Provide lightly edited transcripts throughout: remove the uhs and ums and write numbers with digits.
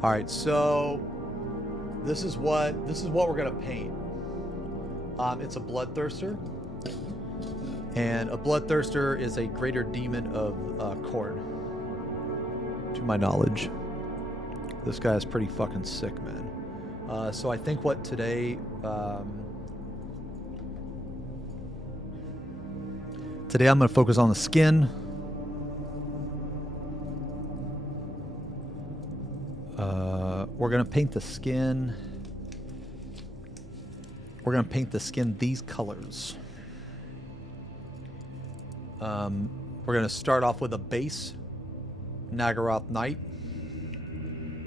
All right, so this is what we're gonna paint. It's a Bloodthirster, and a Bloodthirster is a greater demon of Khorne, to my knowledge. This guy is pretty fucking sick, man. So I think what today I'm gonna focus on the skin. We're gonna paint the skin. We're gonna paint the skin these colors. We're gonna start off with a base, Nagaroth Knight,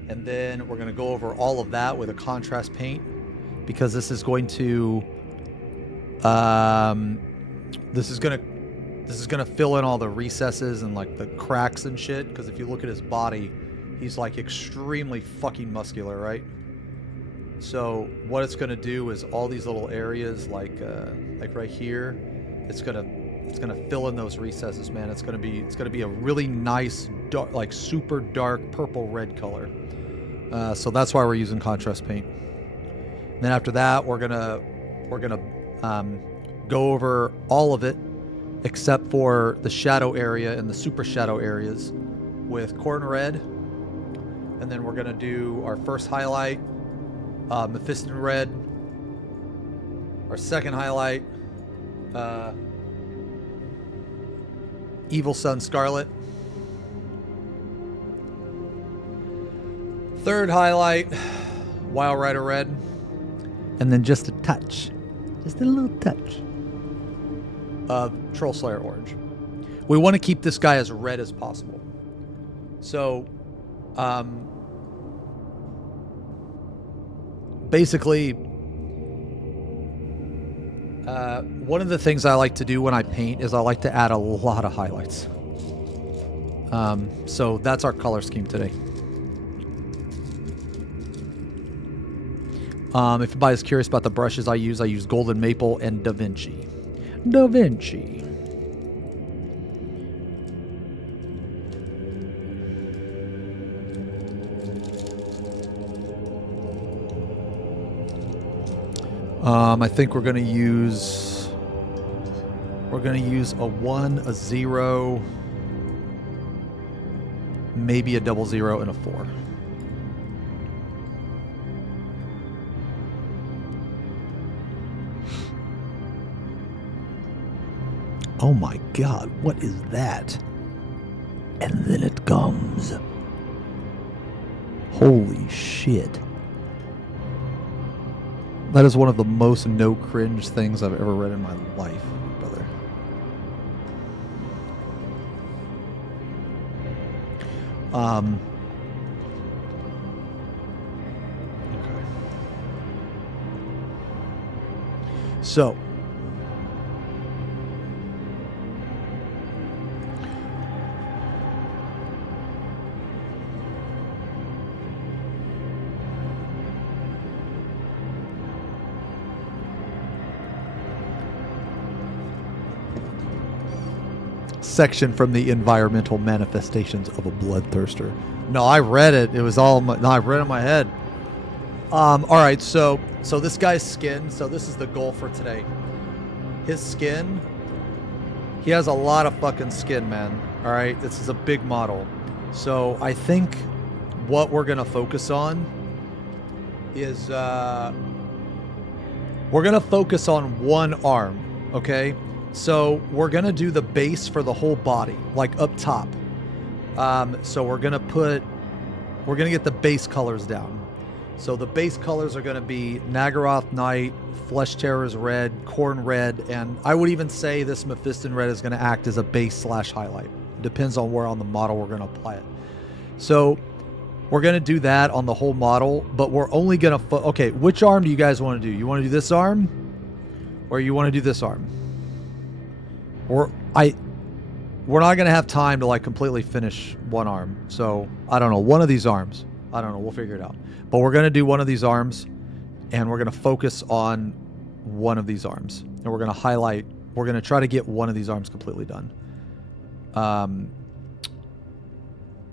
and then we're gonna go over all of that with a contrast paint, because this is going to, this is gonna fill in all the recesses and like the cracks and shit. Because if you look at his body, he's like extremely fucking muscular, right? So what it's gonna do is all these little areas, like right here, it's gonna fill in those recesses, man. It's gonna be a really nice, dark, like super dark purple red color. So that's why we're using contrast paint. And then after that, we're gonna go over all of it except for the shadow area and the super shadow areas with Khorne red. And then we're gonna do our first highlight, Mephiston red. Our second highlight, Evil Sun scarlet. Third highlight, Wild Rider red. And then just a touch, just a little touch of Troll Slayer orange. We want to keep this guy as red as possible. So, basically, one of the things I like to do when I paint is I like to add a lot of highlights. So that's our color scheme today. If anybody's curious about the brushes I use Golden Maple and Da Vinci. Da Vinci. I think we're gonna use a 1, a 0, maybe a 00, and a 4. Oh my God, what is that? And then it comes. Holy shit. That is one of the most no cringe things I've ever read in my life, brother. Okay. So, section from the environmental manifestations of a bloodthirster. No, I read it. It was all I read it in my head. All right, so this guy's skin. So this is the goal for today. His skin. He has a lot of fucking skin, man. All right, this is a big model. So I think what we're gonna focus on is we're gonna focus on one arm. Okay. So we're going to do the base for the whole body, like up top. So we're going to get the base colors down. So the base colors are going to be Nagaroth Knight, Flesh Terrors red, Khorne red, and I would even say this Mephiston red is going to act as a base / highlight. Depends on where on the model we're going to apply it. So we're going to do that on the whole model, but we're only going to... Okay, which arm do you guys want to do? You want to do this arm? Or you want to do this arm? We're not going to have time to like completely finish one arm. So I don't know, one of these arms. I don't know. We'll figure it out. But we're going to do one of these arms and we're going to focus on one of these arms and we're going to highlight. We're going to try to get one of these arms completely done.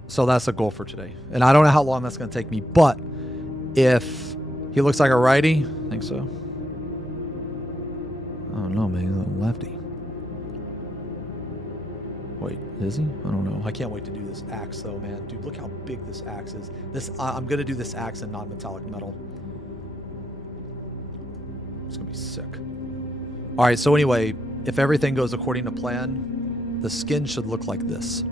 So that's a goal for today. And I don't know how long that's going to take me, but if he looks like a righty, I think so. I don't know, man. He's a lefty. Wait, is he? I don't know. I can't wait to do this axe, though, man. Dude, look how big this axe is. I'm going to do this axe in non-metallic metal. It's going to be sick. All right, so anyway, if everything goes according to plan, the skin should look like this.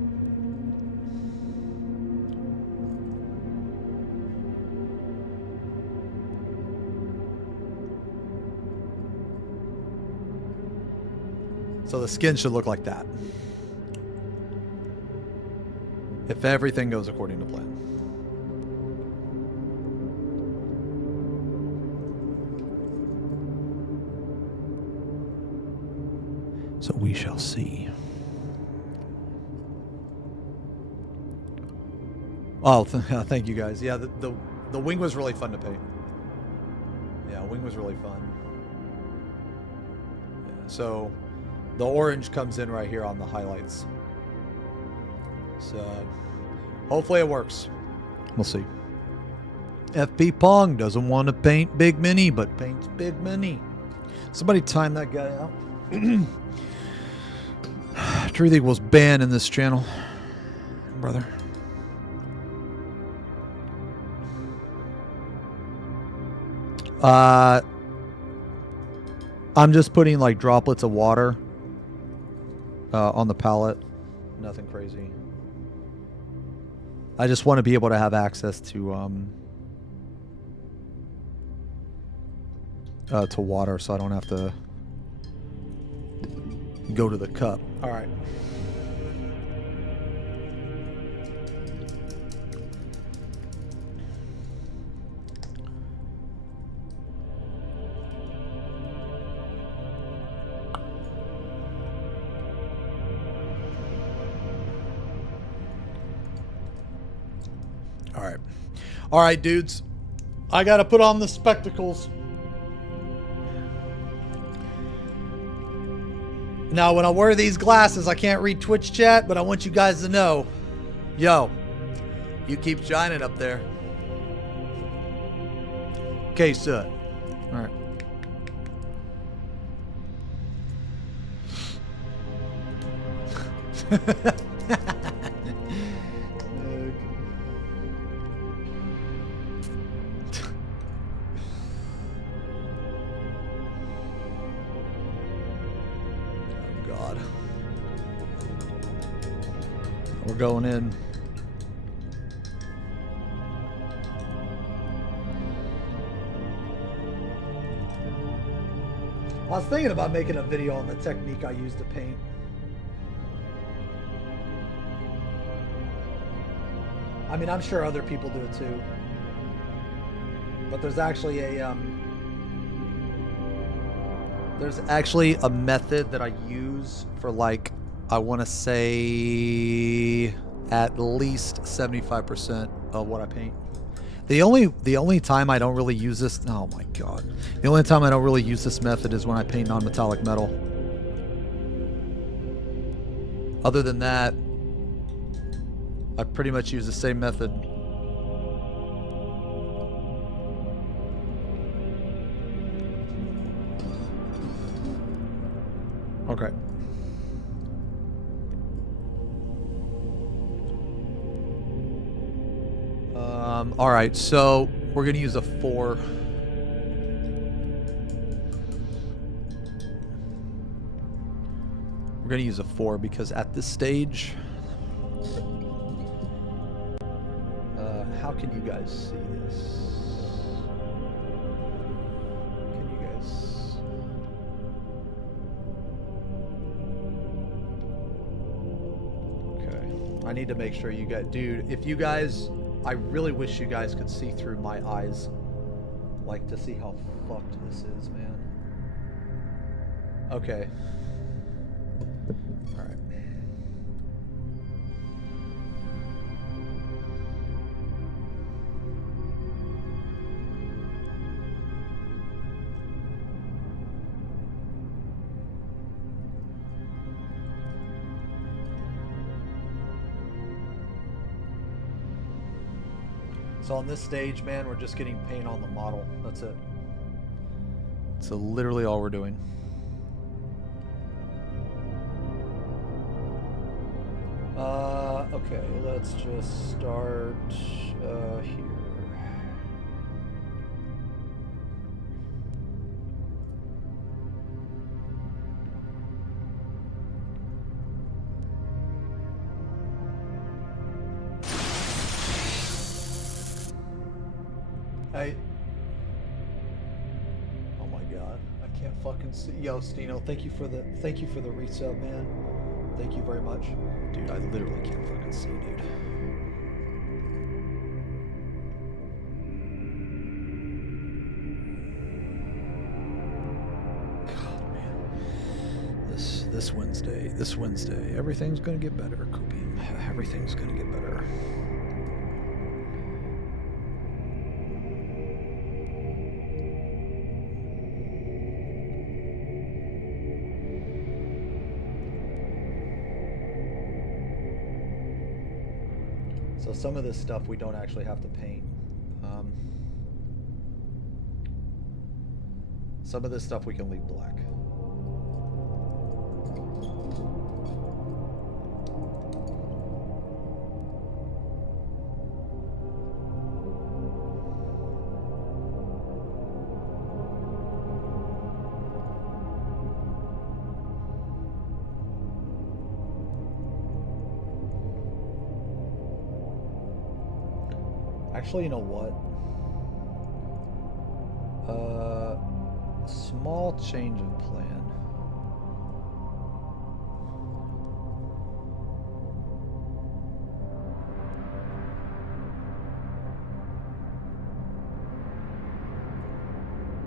So the skin should look like that. If everything goes according to plan. So we shall see. Oh, thank you guys. Yeah, the wing was really fun to paint. Yeah, wing was really fun. Yeah, so the orange comes in right here on the highlights. So hopefully it works. We'll see. FP Pong doesn't want to paint Big Mini, but paints Big Mini. Somebody time that guy out. Truth equals ban in this channel, brother. I'm just putting like droplets of water on the palette. Nothing crazy. I just want to be able to have access to water, so I don't have to go to the cup. All right. All right, dudes. I got to put on the spectacles. Now, when I wear these glasses, I can't read Twitch chat, but I want you guys to know, yo, you keep shining up there. Okay, sir. All right. We're going in. I was thinking about making a video on the technique I use to paint. I mean, I'm sure other people do it too. But there's actually a method that I use for, like, I want to say at least 75% of what I paint. The only time I don't really use this, oh my god. The only time I don't really use this method is when I paint non-metallic metal. Other than that, I pretty much use the same method. Okay. All right, so we're going to use a 4. We're going to use a 4 because at this stage, how can you guys see this? Can you guys? Okay, I need to make sure you guys, dude, if you guys, I really wish you guys could see through my eyes, like, to see how fucked this is, man. Okay. All right. So on this stage, man, we're just getting paint on the model. That's it. So literally all we're doing. Okay, let's just start here. Oh my god, I can't fucking see. Yo, Stino, thank you for the resub, man. Thank you very much. Dude, I literally can't fucking see, dude. God, man. This Wednesday, everything's gonna get better, Koopy. Everything's gonna get better. So some of this stuff we don't actually have to paint. Some of this stuff we can leave black. Actually, you know what? Small change of plan.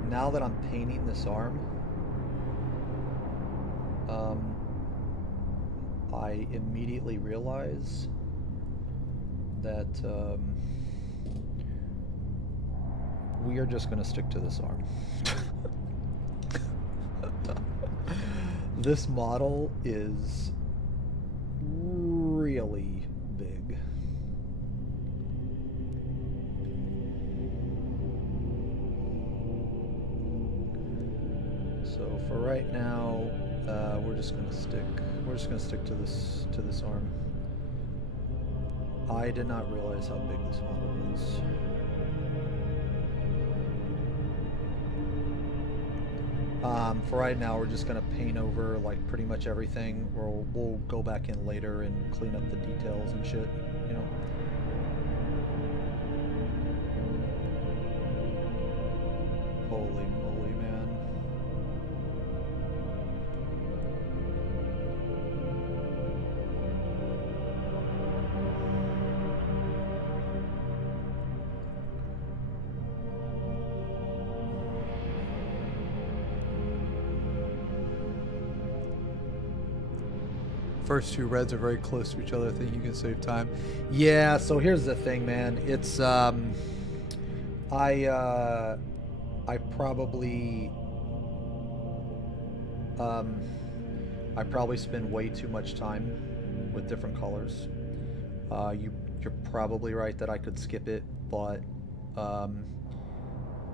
Now that I'm painting this arm, I immediately realize that we are just going to stick to this arm. This model is really big. So for right now, we're just going to stick to this arm. I did not realize how big this model is. For right now, we're just going to paint over like pretty much everything. We'll go back in later and clean up the details and shit, you know. Holy moly, man. First two reds are very close to each other. I think you can save time. Yeah, so here's the thing, man. It's I probably spend way too much time with different colors. You're probably right that I could skip it, but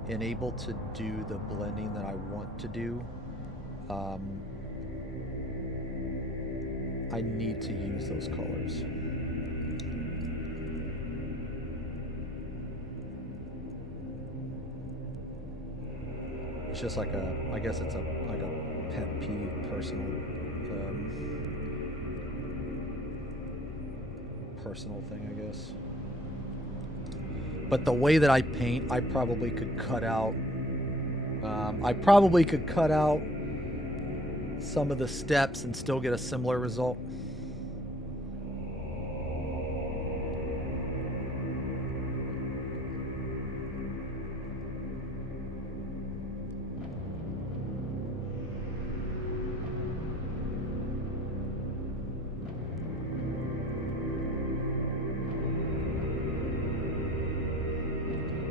in able to do the blending that I want to do, I need to use those colors. It's just like I guess it's like a pet peeve, personal thing, I guess. But the way that I paint, I probably could cut out. Some of the steps and still get a similar result.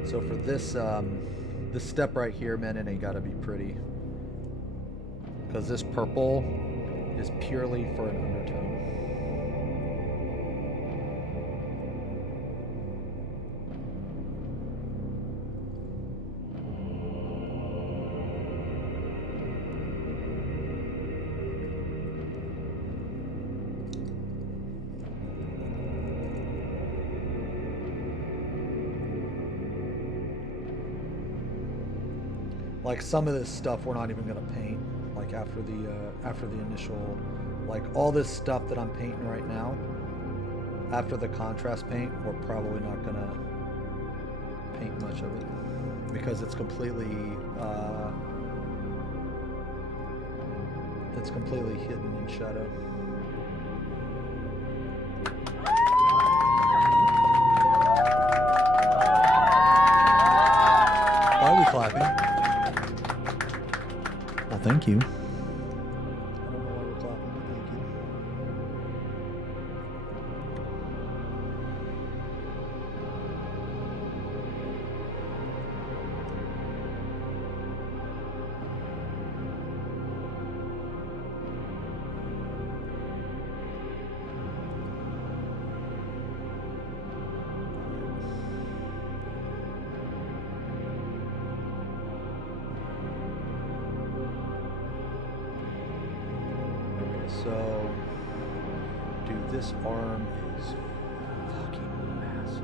So for this step right here, man, it ain't gotta be pretty. Because this purple is purely for an undertone. Like some of this stuff we're not even gonna paint. Like after the initial, like all this stuff that I'm painting right now. After the contrast paint, we're probably not gonna paint much of it because it's completely hidden in shadow. Why are we clapping? Well, thank you. I don't know why we're clapping, but thank you. So, dude, this arm is fucking massive.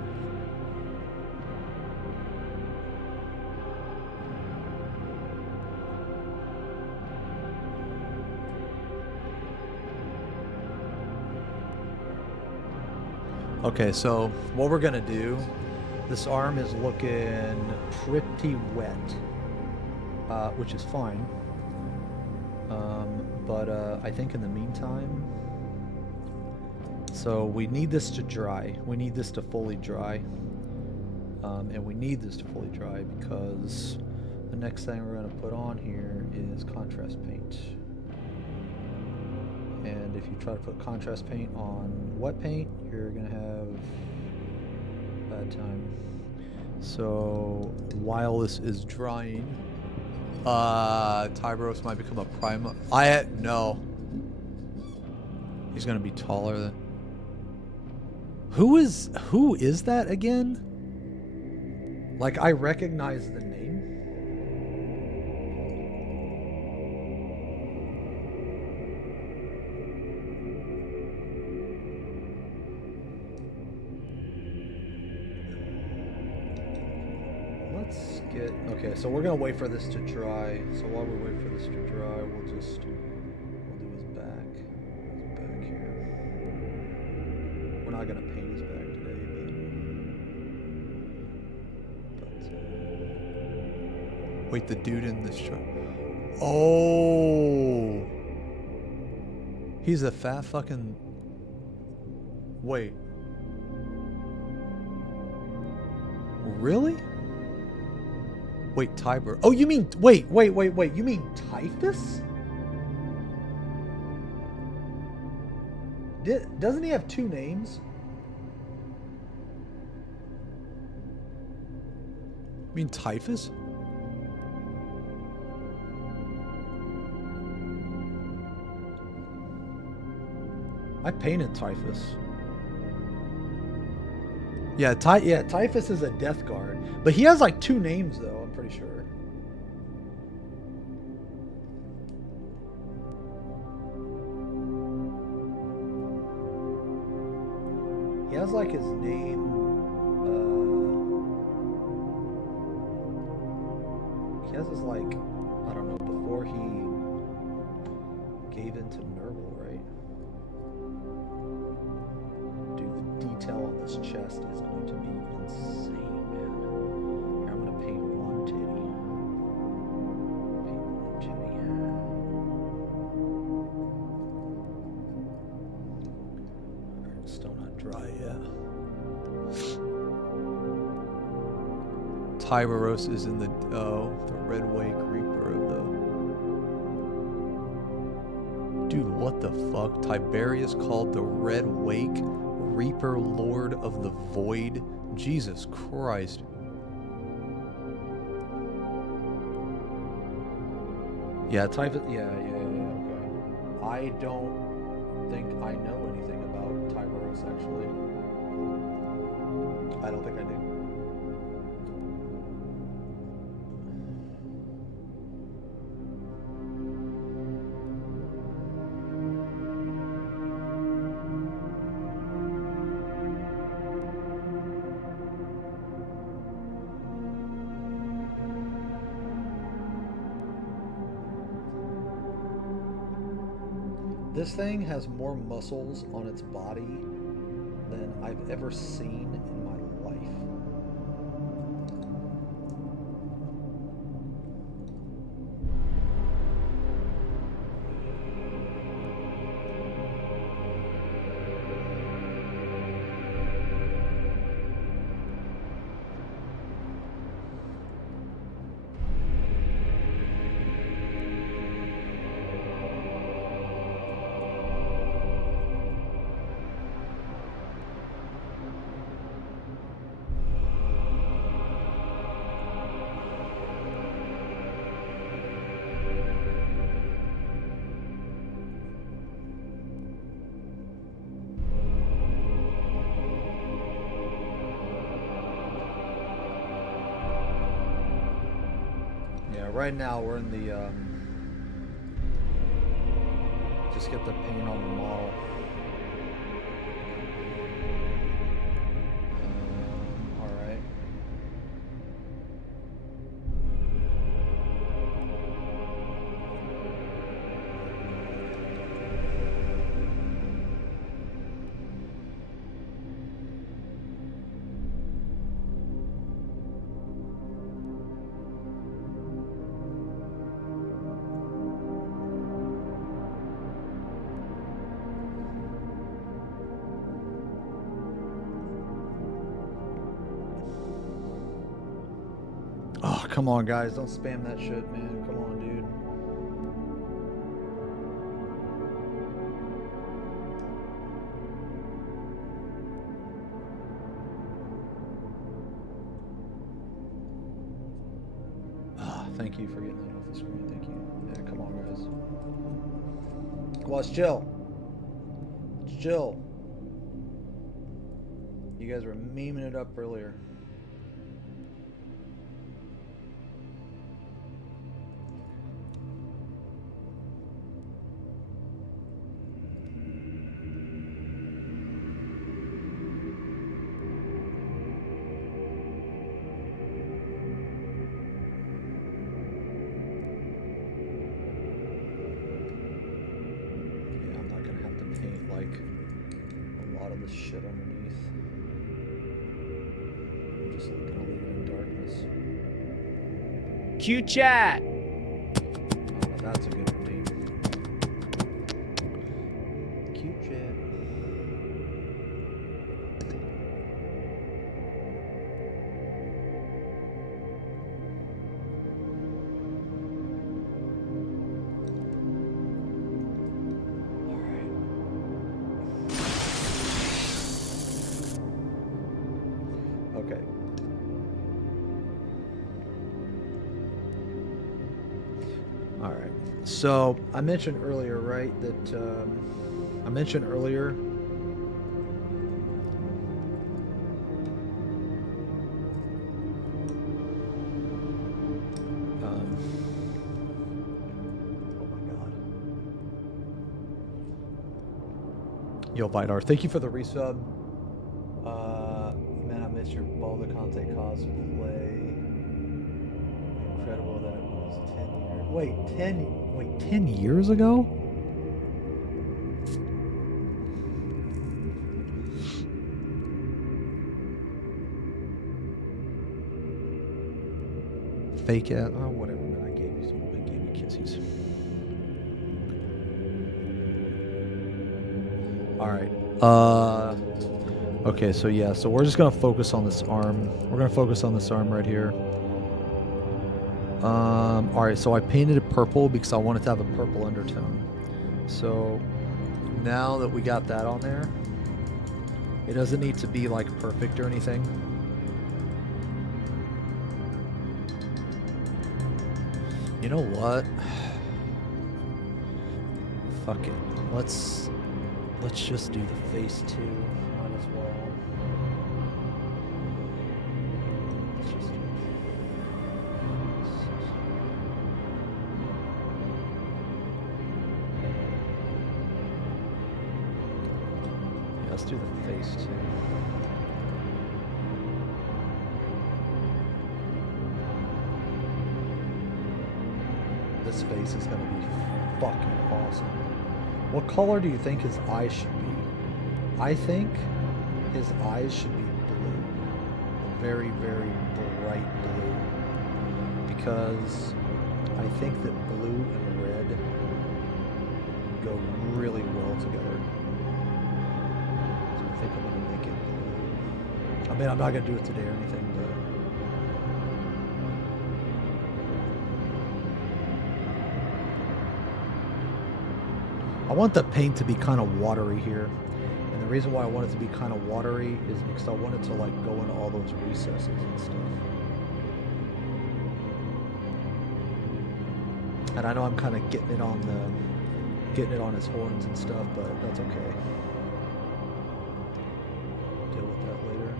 Okay, so what we're gonna do, this arm is looking pretty wet, which is fine. But I think in the meantime, so we need this to dry. We need this to fully dry. And we need this to fully dry because the next thing we're going to put on here is contrast paint. And if you try to put contrast paint on wet paint, you're going to have a bad time. So while this is drying, Tyberos might become a prima. No. He's gonna be taller than. Who is that again? Like I recognize the name. Okay, so we're gonna wait for this to dry. So while we wait for this to dry, we'll do his back. His back here. We're not gonna paint his back today, but wait, the dude in this truck. Oh, he's a fat fucking. Wait. Really? Wait, Tiber. Oh, you mean... Wait. You mean Typhus? Doesn't he have two names? You mean Typhus? I painted Typhus. Yeah, Typhus is a Death Guard. But he has like two names, though, I'm pretty sure. He has like his name. He has his like, I don't know, before he gave into Nurgle, right? Dude, the detail on this chest is going to be insane, man. Here, I'm gonna paint one titty. Alright, still not dry yet. Tyberos is in the Red Wake Reaper of the. Dude, what the fuck? Tiberius called the Red Wake Reaper Lord of the Void. Jesus Christ. Yeah, Typhus. Yeah, okay. I don't think I know anything about Tyberos, actually. I don't think I do. This thing has more muscles on its body than I've ever seen in my life. Right now we're in the just get the paint on the model. All right. Oh, come on, guys. Don't spam that shit, man. Come on, dude. Ah, thank you for getting that off the screen. Thank you. Yeah, come on, guys. Well, let's chill. Let's chill. You guys were memeing it up earlier. Shit underneath. I'm just gonna leave it in darkness. Q chat. Oh, that's a good name. Q chat. Okay. All right. So I mentioned earlier, right, that oh my God. Yo, Vidar, thank you for the resub. Man, I missed your Baldur Conte cosplay. Incredible that it was 10 years. Wait, 10 years ago? Fake it. Oh, whatever, man. I gave you kissies. All right. Okay, so yeah, so we're just gonna focus on this arm. We're gonna focus on this arm right here. All right, so I painted it purple because I wanted to have a purple undertone. So now that we got that on there, it doesn't need to be like perfect or anything. You know what? Fuck it. Let's just do the face too. Might as well. Let's just do it. Yeah, let's do the face too. This face is gonna be fucking awesome. What color do you think his eyes should be? I think his eyes should be blue. A very, very bright blue. Because I think that blue and red go really well together. So I think I'm going to make it blue. I mean, I'm not going to do it today or anything, but... I want the paint to be kind of watery here. And the reason why I want it to be kind of watery is because I want it to like go into all those recesses and stuff. And I know I'm kind of getting it on his horns and stuff, but that's okay. Deal with that later.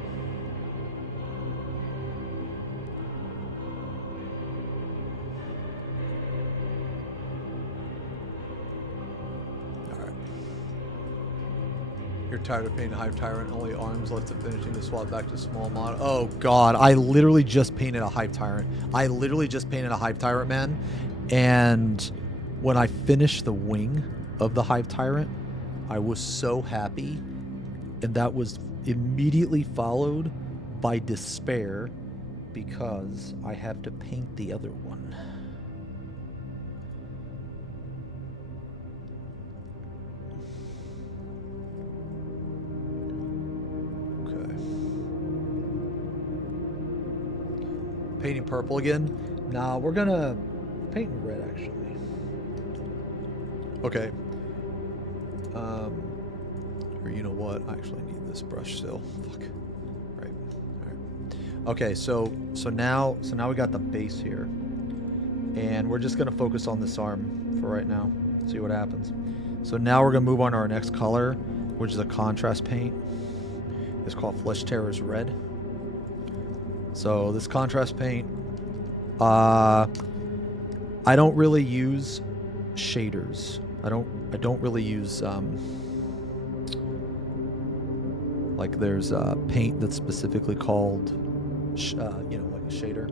You're tired of painting Hive Tyrant, only arms left to finishing to swap back to small mod. Oh god, I literally just painted a Hive Tyrant. Man. And when I finished the wing of the Hive Tyrant, I was so happy. And that was immediately followed by despair because I have to paint the other one. Painting purple again. Nah, we're gonna paint in red actually. Okay. Or you know what? I actually need this brush still. Fuck. Right. Alright. Okay, so now we got the base here. And we're just gonna focus on this arm for right now. See what happens. So now we're gonna move on to our next color, which is a contrast paint. It's called Flesh Terror's Red. So this contrast paint, I don't really use shaders. I don't really use like there's a paint that's specifically called like a shader.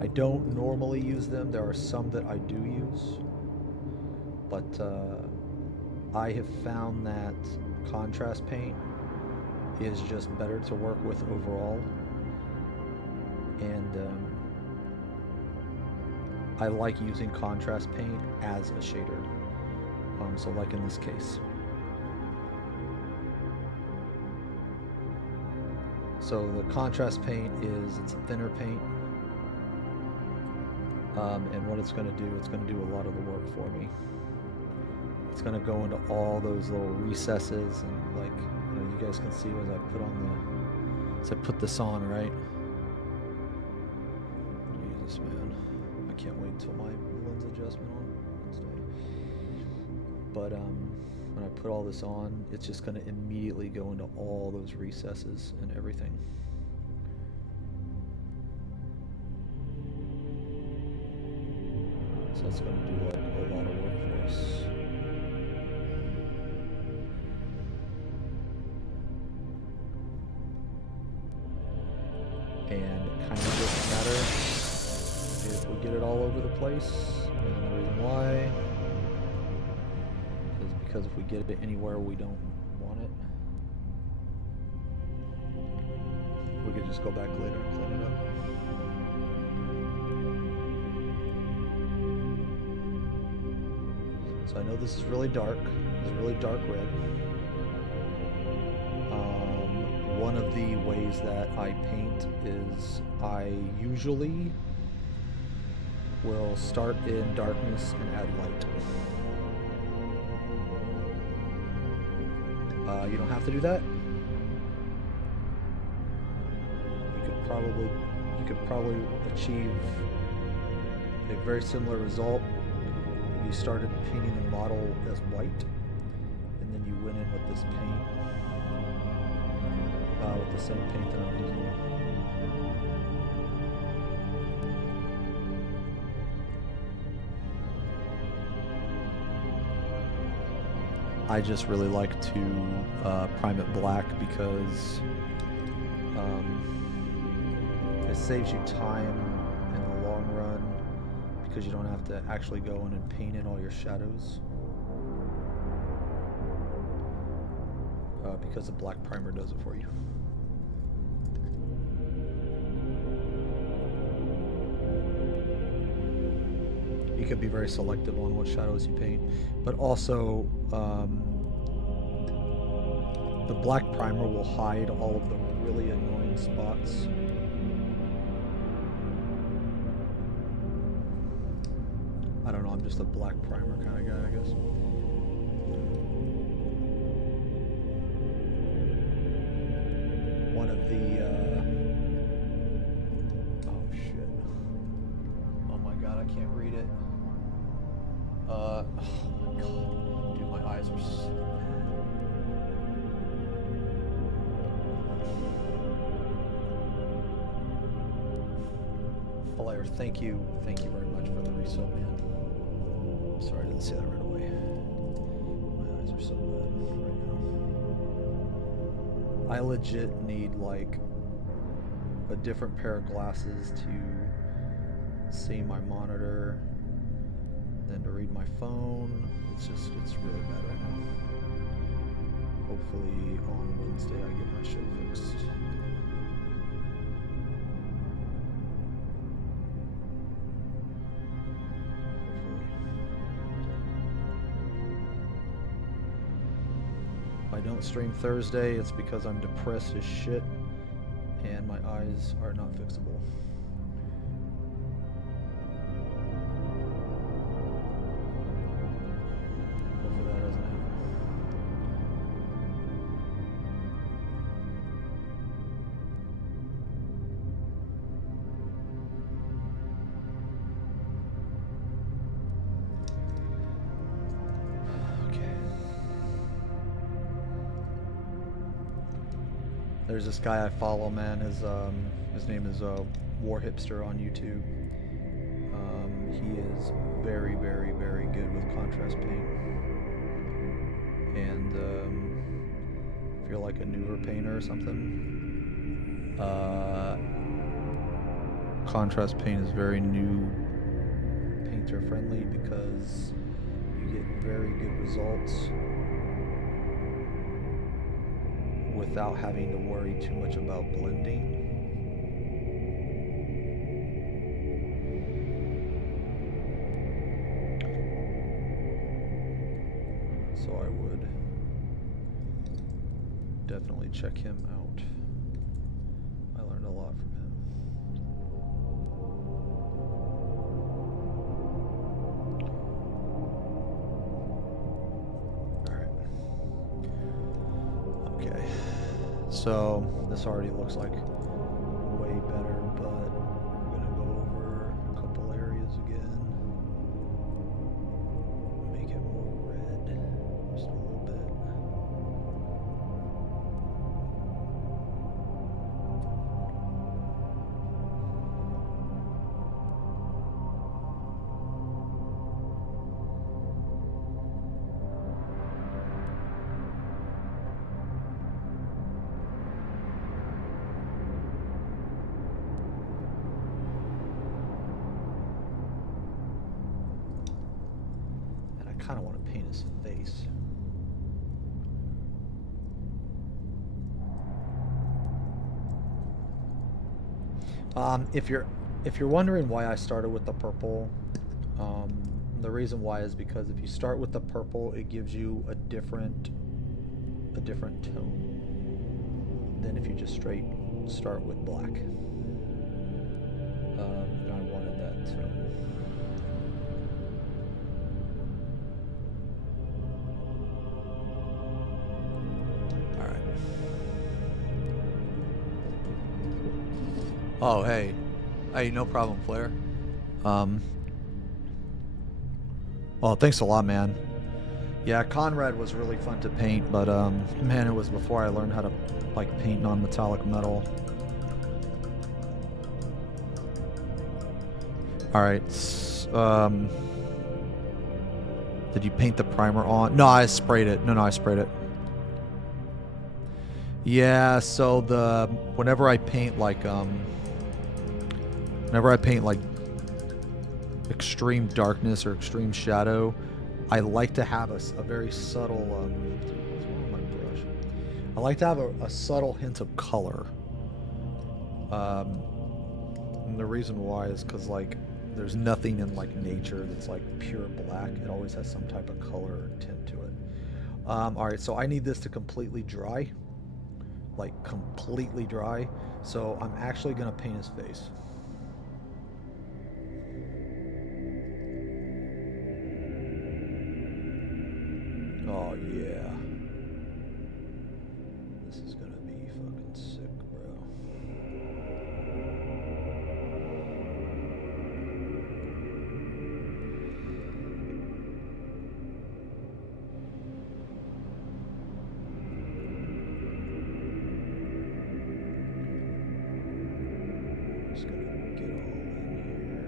I don't normally use them. There are some that I do use, but I have found that contrast paint is just better to work with overall. And I like using contrast paint as a shader. So like in this case. So the contrast paint it's a thinner paint. And what it's going to do, it's going to do a lot of the work for me. It's going to go into all those little recesses and like, you guys can see as I put this on, right? Man, I can't wait until my lens adjustment on Wednesday. But when I put all this on, it's just going to immediately go into all those recesses and everything. So that's going to do like a lot of work for us. And it kind of doesn't matter if we get it all over the place. And the reason why is because if we get it anywhere we don't want it, we could just go back later and clean it up. So I know this is really dark. It's really dark red. One of the ways that I paint is I usually will start in darkness and add light. You don't have to do that. You could probably achieve a very similar result if you started painting the model as white and then you went in with this paint, with the same paint that I'm using. I just really like to prime it black because it saves you time in the long run because you don't have to actually go in and paint in all your shadows. because the black primer does it for you. You can be very selective on what shadows you paint, but also the black primer will hide all of the really annoying spots. I don't know, I'm just a black primer kind of guy, I guess. One of the, oh shit. Oh my god, I can't read it. Oh my god. Dude, my eyes are so bad. Blair, thank you very much for the resub, man. Sorry I didn't see that right away. My eyes are so bad right now. I legit need like a different pair of glasses to see my monitor than to read my phone. It's really bad right now. Hopefully on Wednesday I get my shit fixed. If I don't stream Thursday, it's because I'm depressed as shit and my eyes are not fixable. Hopefully that doesn't happen. There's this guy I follow, man. His name is War Hipster on YouTube. He is very, very, very good with contrast paint. And if you're like a newer painter or something, contrast paint is very new painter friendly because you get very good results without having to worry too much about blending. So I would definitely check him out. I learned a lot from him. Alright. Okay. So this already looks like way better, but we're gonna go over a couple areas again. Make it more red, just a little bit. I kind of want to paint his face. If you're wondering why I started with the purple, the reason why is because if you start with the purple, it gives you a different tone than if you just straight start with black. And I wanted that tone. Oh, hey. Hey, no problem, Flair. Well, thanks a lot, man. Yeah, Conrad was really fun to paint, but, man, it was before I learned how to, like, paint non-metallic metal. Alright, did you paint the primer on? No, I sprayed it. No, I sprayed it. Yeah, so whenever I paint like extreme darkness or extreme shadow, I like to have a very subtle I like to have a subtle hint of color. And the reason why is because, like, there's nothing in, like, nature that's, like, pure black. It always has some type of color or tint to it. Alright, so I need this to completely dry. Like, completely dry. So I'm actually going to paint his face. Oh, yeah. This is going to be fucking sick, bro. Just going to get all in here.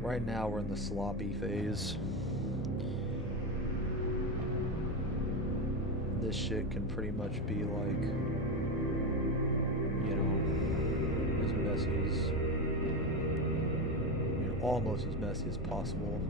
Right now we're in the sloppy phase. This shit can pretty much be like, you know, as messy as, you know, almost as messy as possible.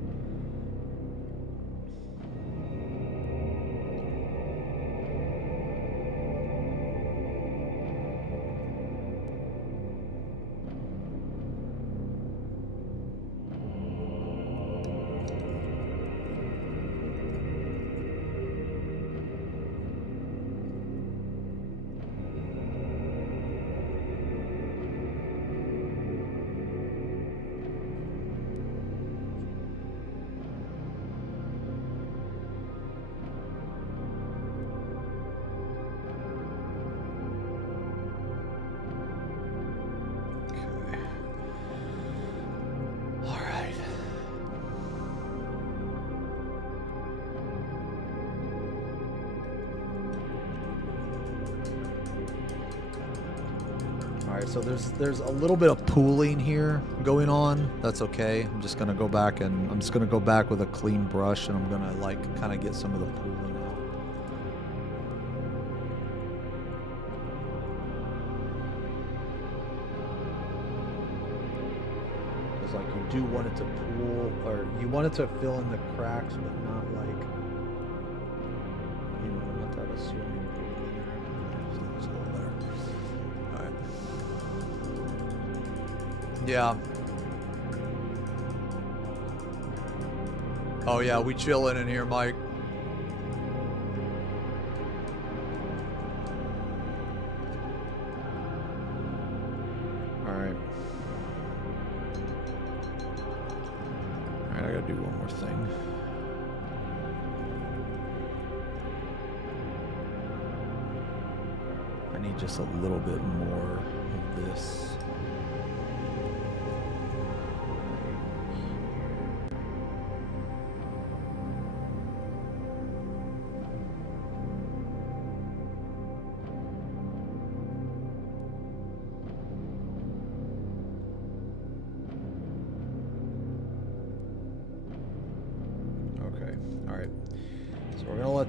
Alright, so there's a little bit of pooling here going on. That's okay. I'm just gonna go back with a clean brush, and I'm gonna, like, kind of get some of the pooling out. Because, like, you do want it to pool, or you want it to fill in the cracks, but not, like, you know, not to have a swimming pool in there. It's a little better. Alright. Yeah. Oh yeah, we chilling in here, Mike. Alright. Alright, I gotta do one more thing. I need just a little bit more of this.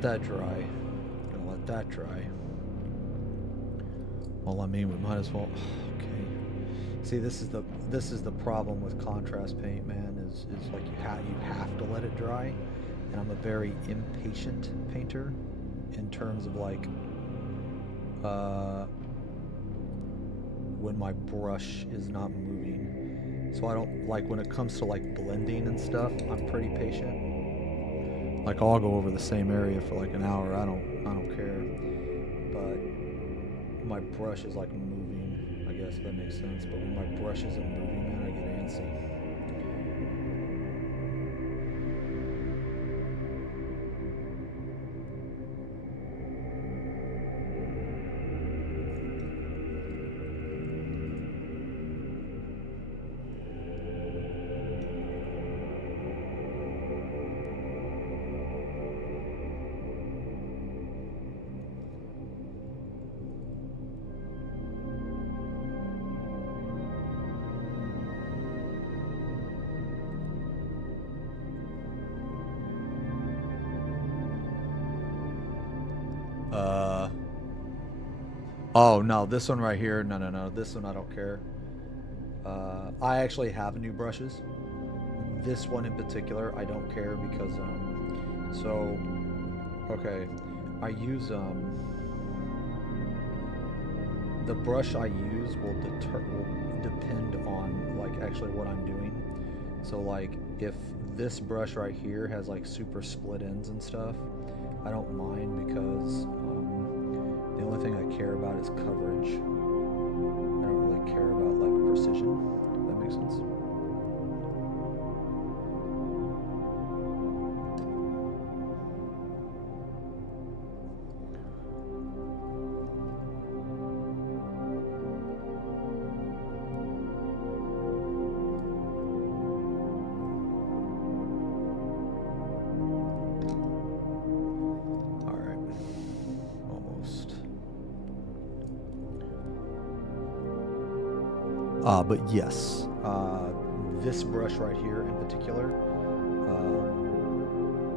That dry. Gonna let that dry. Well, I mean, we might as well. Okay. See, this is the problem with contrast paint, man. Is like you have to let it dry, and I'm a very impatient painter in terms of, like, when my brush is not moving. So I don't like, when it comes to, like, blending and stuff, I'm pretty patient. Like, I'll go over the same area for like an hour. I don't care. But my brush is, like, moving. I guess that makes sense. But when my brush isn't moving, man, I get antsy. Oh, no, this one right here. No. This one I don't care. I actually have new brushes. This one in particular, I don't care because, okay, I use, the brush I use will depend on, like, actually what I'm doing. So, like, if this brush right here has, like, super split ends and stuff, I don't mind because, the only thing I care about is coverage. I don't really care about, like, precision, if that makes sense. But yes, this brush right here in particular,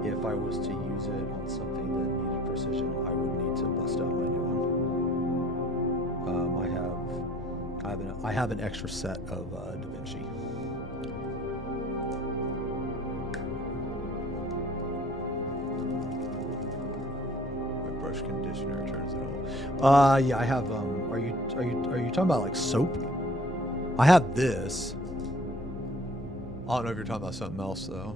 if I was to use it on something that needed precision, I would need to bust out my new one. I have an extra set of DaVinci. My brush conditioner turns it off. Yeah, I have. Are you talking about like soap? I have this. I don't know if you're talking about something else, though.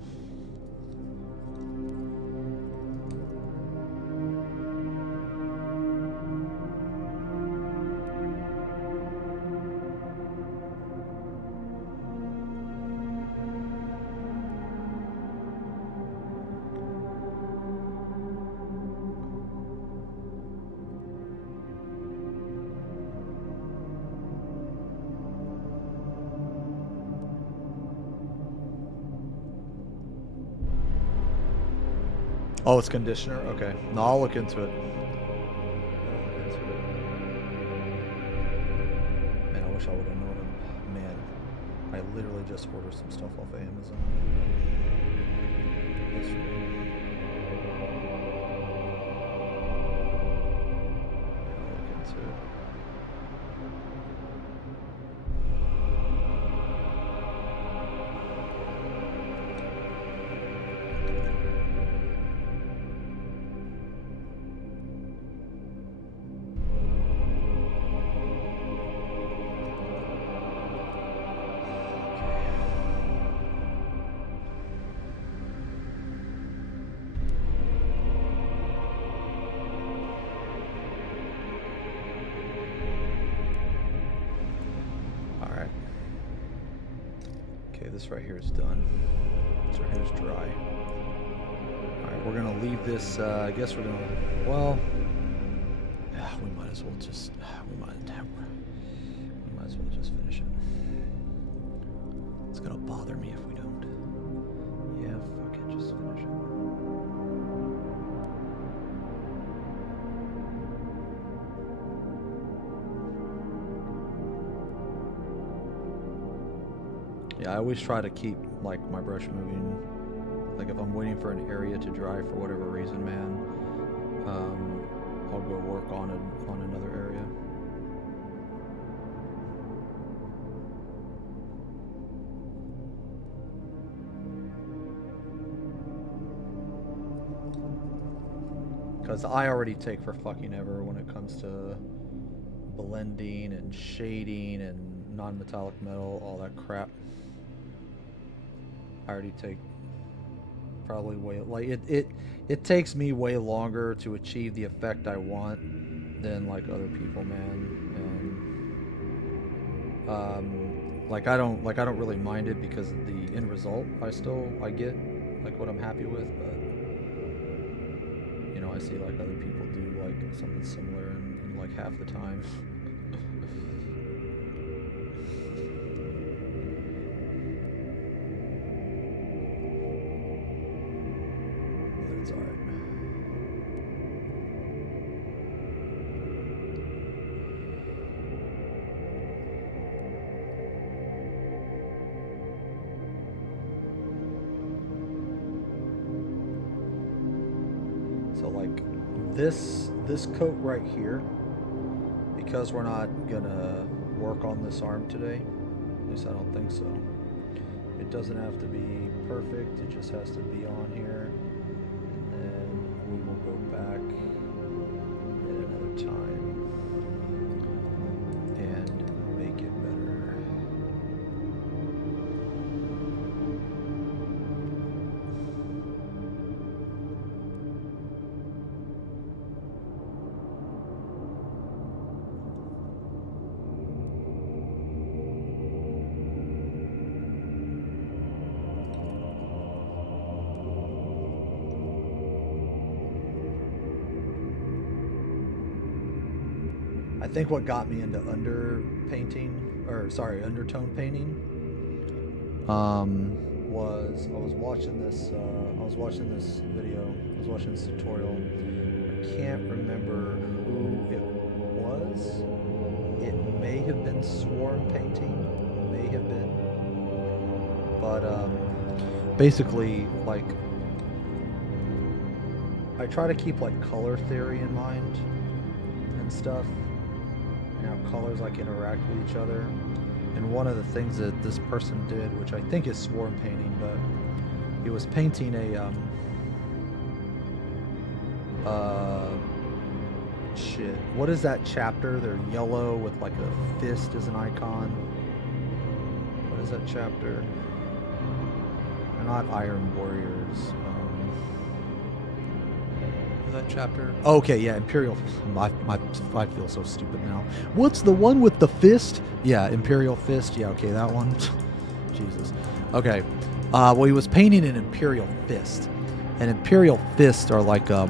Oh, it's conditioner? Okay. No, I'll look into it. Man, I wish I would have known him. Man, I literally just ordered some stuff off of Amazon. I'll look into it. This right here is done. This right here is dry. Alright, we're gonna leave this, I guess we're gonna, well, yeah, we might as well just, we might as well just finish it. It's gonna bother me if we don't. Yeah, fuck it, just finish it. Yeah, I always try to keep, like, my brush moving. Like, if I'm waiting for an area to dry for whatever reason, man, I'll go work on another area. Because I already take for fucking ever when it comes to blending and shading and non-metallic metal, all that crap. I already take probably way, like, it takes me way longer to achieve the effect I want than like other people, man. And like I don't really mind it because the end result I get like what I'm happy with, but you know, I see like other people do like something similar in like half the time. It's alright. So like this coat right here, because we're not gonna work on this arm today, least I don't think so. It doesn't have to be perfect, it just has to be on here. And then we will go back at another time and make it better. I think what got me into undertone painting was I was watching this video, I was watching this tutorial. I can't remember who it was. It may have been swarm painting, may have been. But basically, like, I try to keep like color theory in mind and stuff. How colors like interact with each other, and one of the things that this person did, which I think is swarm painting, but he was painting shit, what is that chapter? They're yellow with like a fist as an icon. What is that chapter? They're not Iron Warriors. That chapter. Okay, yeah, Imperial. I feel so stupid now. What's the one with the fist? Yeah, Imperial Fist. Yeah, okay, that one. Jesus. Okay. Well, he was painting an Imperial Fist, and Imperial Fists are like they're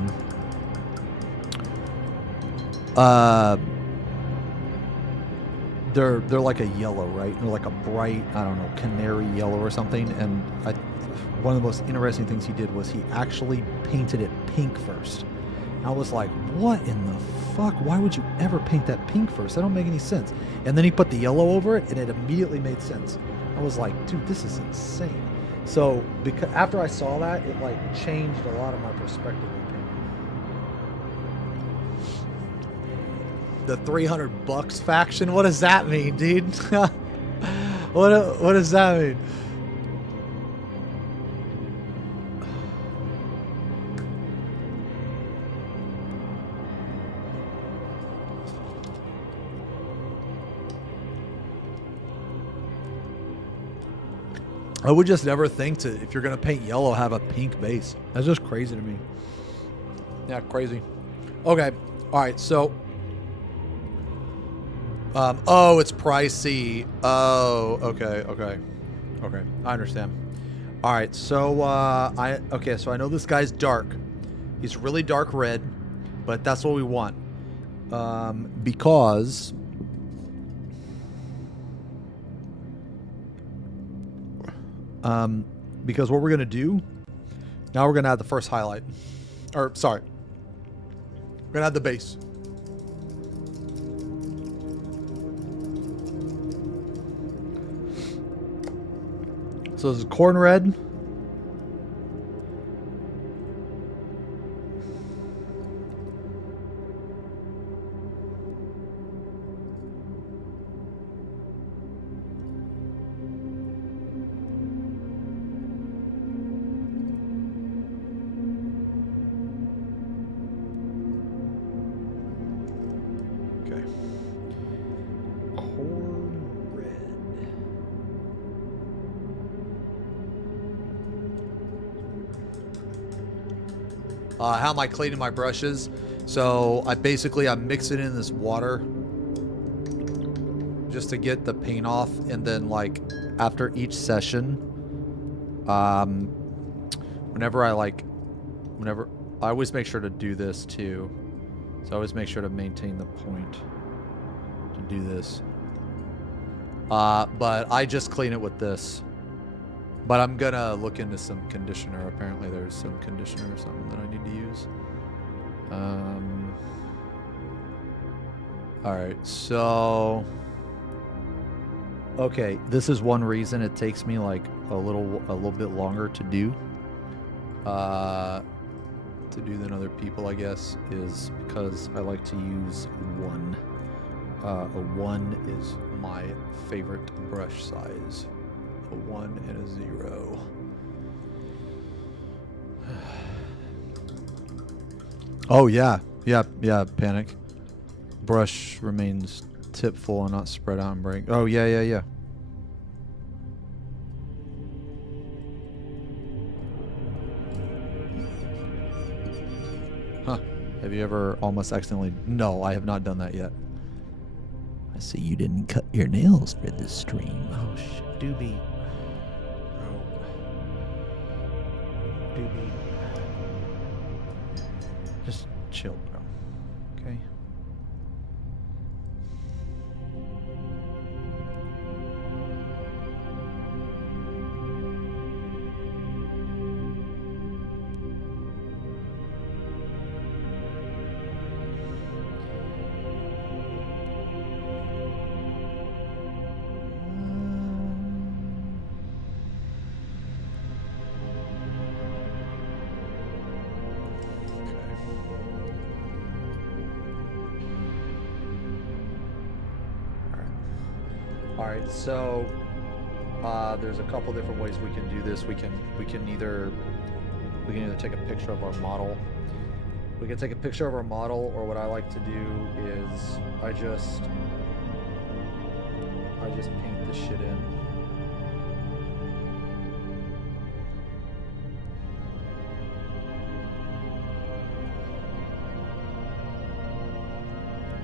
like a yellow, right? They're like a bright, I don't know, canary yellow or something. And one of the most interesting things he did was he actually painted it pink first. I was like, what in the fuck? Why would you ever paint that pink first? That don't make any sense. And then he put the yellow over it, and it immediately made sense. I was like, dude, this is insane. So because after I saw that, it like changed a lot of my perspective on painting. The $300 faction? What does that mean, dude? What does that mean? I would just never think to, if you're going to paint yellow, have a pink base. That's just crazy to me. Yeah, crazy. Okay. All right. So, oh, it's pricey. Oh, okay. I understand. All right. So, so I know this guy's dark. He's really dark red, but that's what we want. Because what we're going to do, now we're going to add the first highlight. Or, sorry. We're going to add the base. So this is corn red. How am I cleaning my brushes? So I'm mixing in this water just to get the paint off, and then like after each session, whenever I always make sure to do this too. So I always make sure to maintain the point to do this. But I just clean it with this. But I'm gonna look into some conditioner. Apparently there's some conditioner or something that I need to use. Alright, so... Okay, this is one reason it takes me like a little bit longer to do. Than other people, I guess, is because I like to use one A 1 is my favorite brush size. A 1 and a 0. Oh yeah, panic. Brush remains tip full and not spread out and break. Oh yeah. Huh. Have you ever almost accidentally... No, I have not done that yet. I see you didn't cut your nails for this stream. Oh shit, Doobie. Doobie. Just chill, bro. Okay? Alright, so there's a couple different ways we can do this. We can either take a picture of our model. We can take a picture of our model, or what I like to do is I just paint this shit in.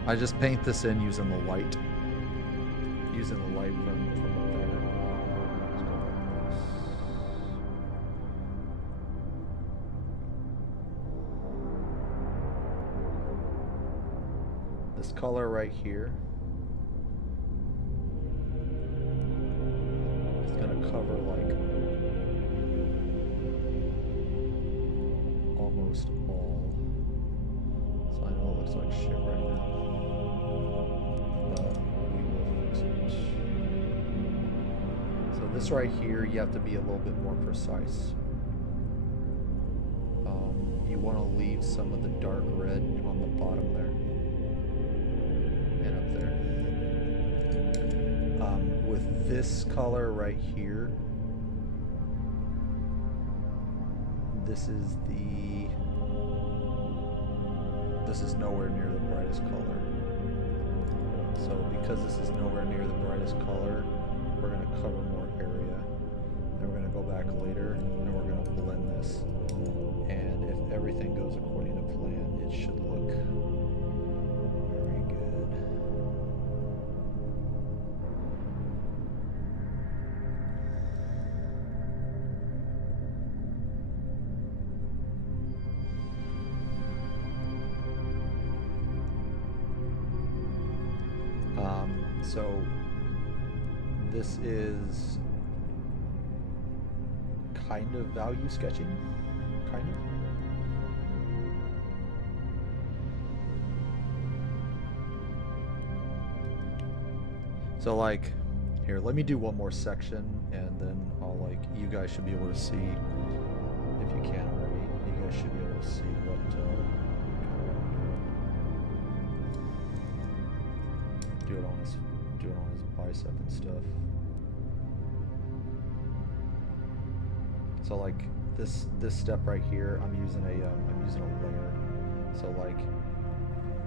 I just paint this in using the light. Using the light from up there. Let's go like this. This color right here is gonna cover like almost all. So I know it looks like shit right now. So this right here, you have to be a little bit more precise. You want to leave some of the dark red on the bottom there and up there. With this color right here, this is nowhere near the brightest color. So because this is nowhere near the brightest color, we're going to cover more area. Then we're going to go back later and we're going to blend this. And if everything goes according to plan, it should look very good. So this is kind of value sketching, kind of. So like, here, let me do one more section and then I'll you guys should be able to see, if you can already, you guys should be able to see what, do it on his bicep and stuff. So like this step right here, I'm using a layer. So like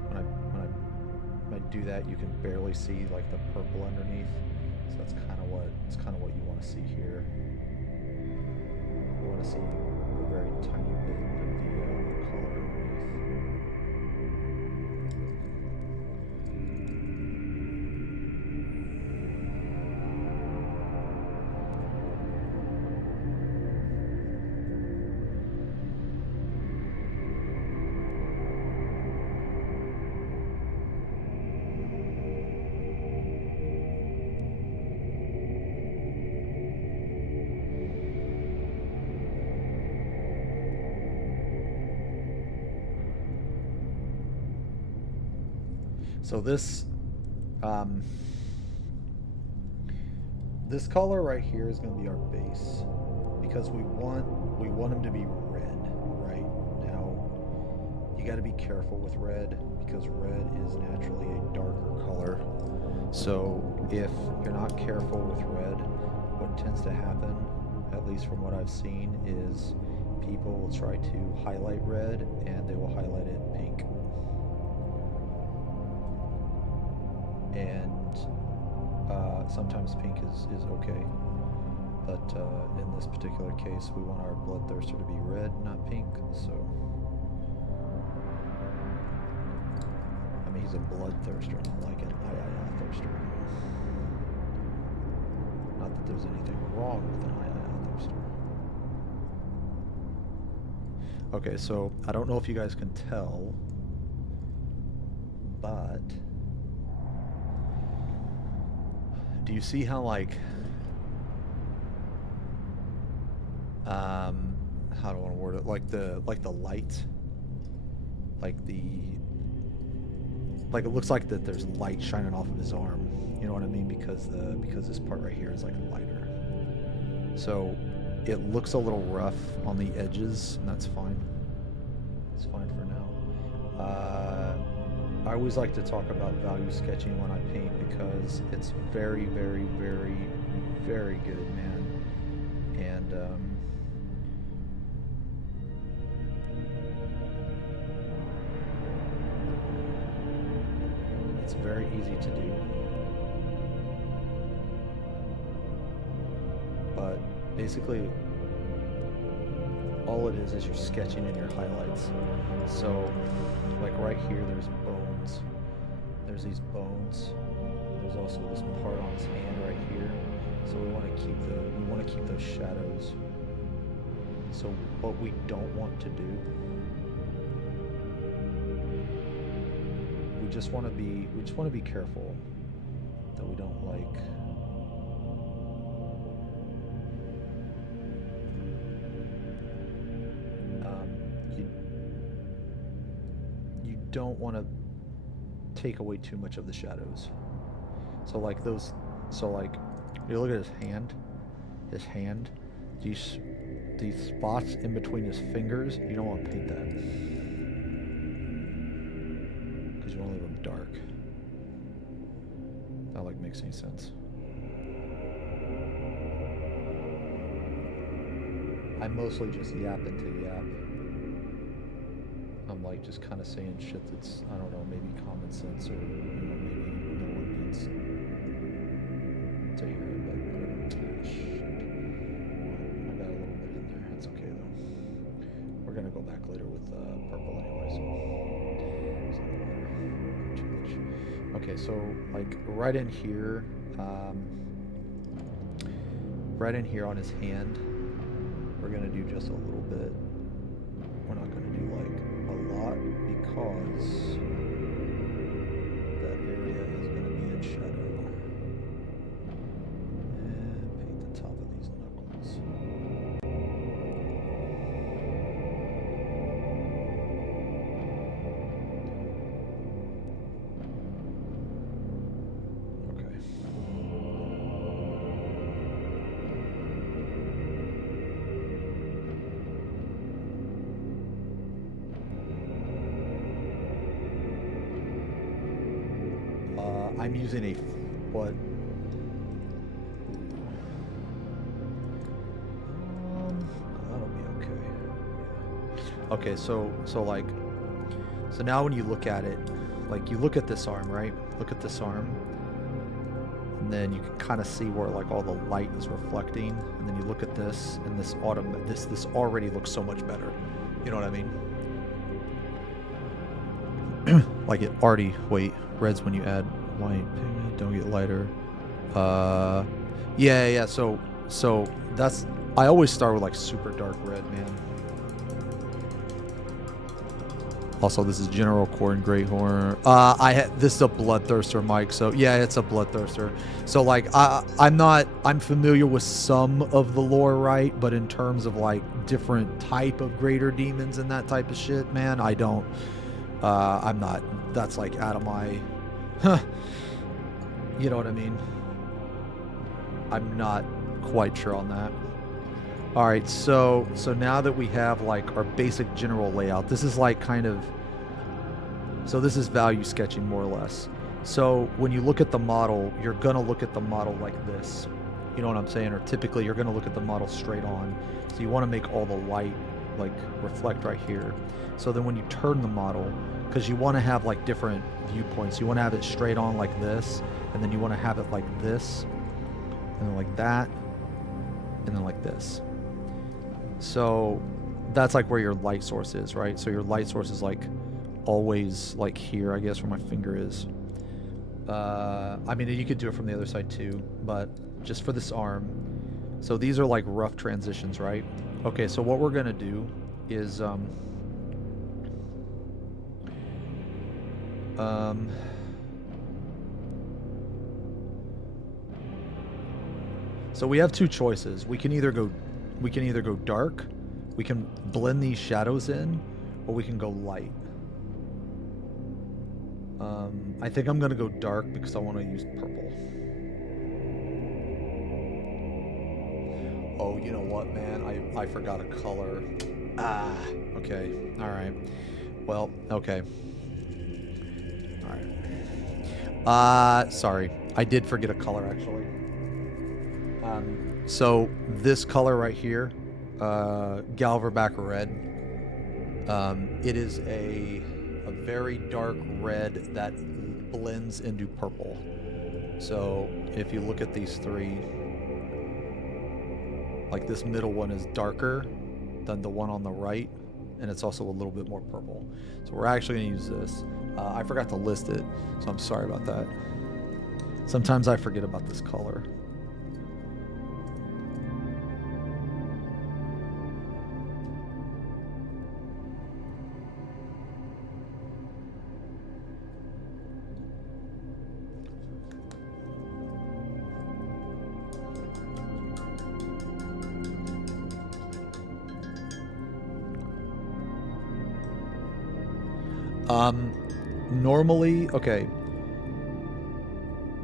when I do that, you can barely see like the purple underneath. So that's kind of what you want to see here. You want to see a very tiny bit of the color underneath. So this this color right here is going to be our base because we want them to be red. Right now, you got to be careful with red because red is naturally a darker color. So if you're not careful with red, what tends to happen, at least from what I've seen, is people will try to highlight red and they will highlight it pink. And sometimes pink is okay. But in this particular case, we want our Bloodthirster to be red, not pink, so... I mean, he's a Bloodthirster, not like an thirster. Not that there's anything wrong with an thirster. Okay, so I don't know if you guys can tell, but... do you see how, like... how do I want to word it? Like the light, like it looks like that there's light shining off of his arm. You know what I mean? Because this part right here is like lighter. So it looks a little rough on the edges, and that's fine. It's fine for now. I always like to talk about value sketching when I paint because it's very, very, very, very good, man. And it's very easy to do, but basically all it is you're sketching in your highlights. So like right here there's bones, there's these bones, there's also this part on his hand right here, so we want to keep those shadows. So what we don't want to do, we just want to be careful that we don't like you don't want to take away too much of the shadows. So like those, so like you look at his hand, these spots in between his fingers, you don't want to paint that. Because you want to leave them dark. That like makes any sense. I mostly just yap into yap. I'm like just kind of saying shit that's, I don't know, maybe common sense or, maybe no one needs to hear it, but shit. I got a little bit in there. That's okay though. We're gonna go back later with purple anyway, so okay, so like right in here on his hand, we're gonna do just a little bit. We're not gonna do like a lot because that area is gonna be in shadow. And paint the top of these knuckles. Okay. I'm using a what? That'll be okay. Yeah. Okay, so now when you look at it, like you look at this arm, right? Look at this arm, and then you can kind of see where like all the light is reflecting, and then you look at this, and this already looks so much better. You know what I mean? Like it already. Wait, red's when you add white pigment, don't get lighter. Yeah. So that's, I always start with like super dark red, man. Also, this is General Corn Greathorn. This is a Bloodthirster, Mike. So yeah, it's a Bloodthirster. So like I'm familiar with some of the lore, right? But in terms of like different type of greater demons and that type of shit, man, I don't. I'm not. That's like out of my. You know what I mean? I'm not quite sure on that. All right, so now that we have like our basic general layout, this is like kind of So this is value sketching more or less. So when you look at the model, you're going to look at the model like this. You know what I'm saying? Or typically you're going to look at the model straight on. So you want to make all the light like reflect right here. So then when you turn the model, because you want to have like different viewpoints, you want to have it straight on like this, and then you want to have it like this, and then like that, and then like this. So that's like where your light source is, right? So your light source is like always like here, I guess, where my finger is. I mean, you could do it from the other side too, but just for this arm. So these are like rough transitions, right? Okay, so what we're gonna do is so we have two choices. We can either go dark, we can blend these shadows in, or we can go light. I think I'm gonna go dark because I want to use purple. Oh, you know what, man? I forgot a color. Ah, okay. All right. Well, okay. All right. Sorry. I did forget a color, actually. So this color right here, Galverback Red, it is a very dark red that blends into purple. So if you look at these three, like this middle one is darker than the one on the right, and it's also a little bit more purple. So we're actually going to use this. I forgot to list it, so I'm sorry about that. Sometimes I forget about this color. Normally, okay,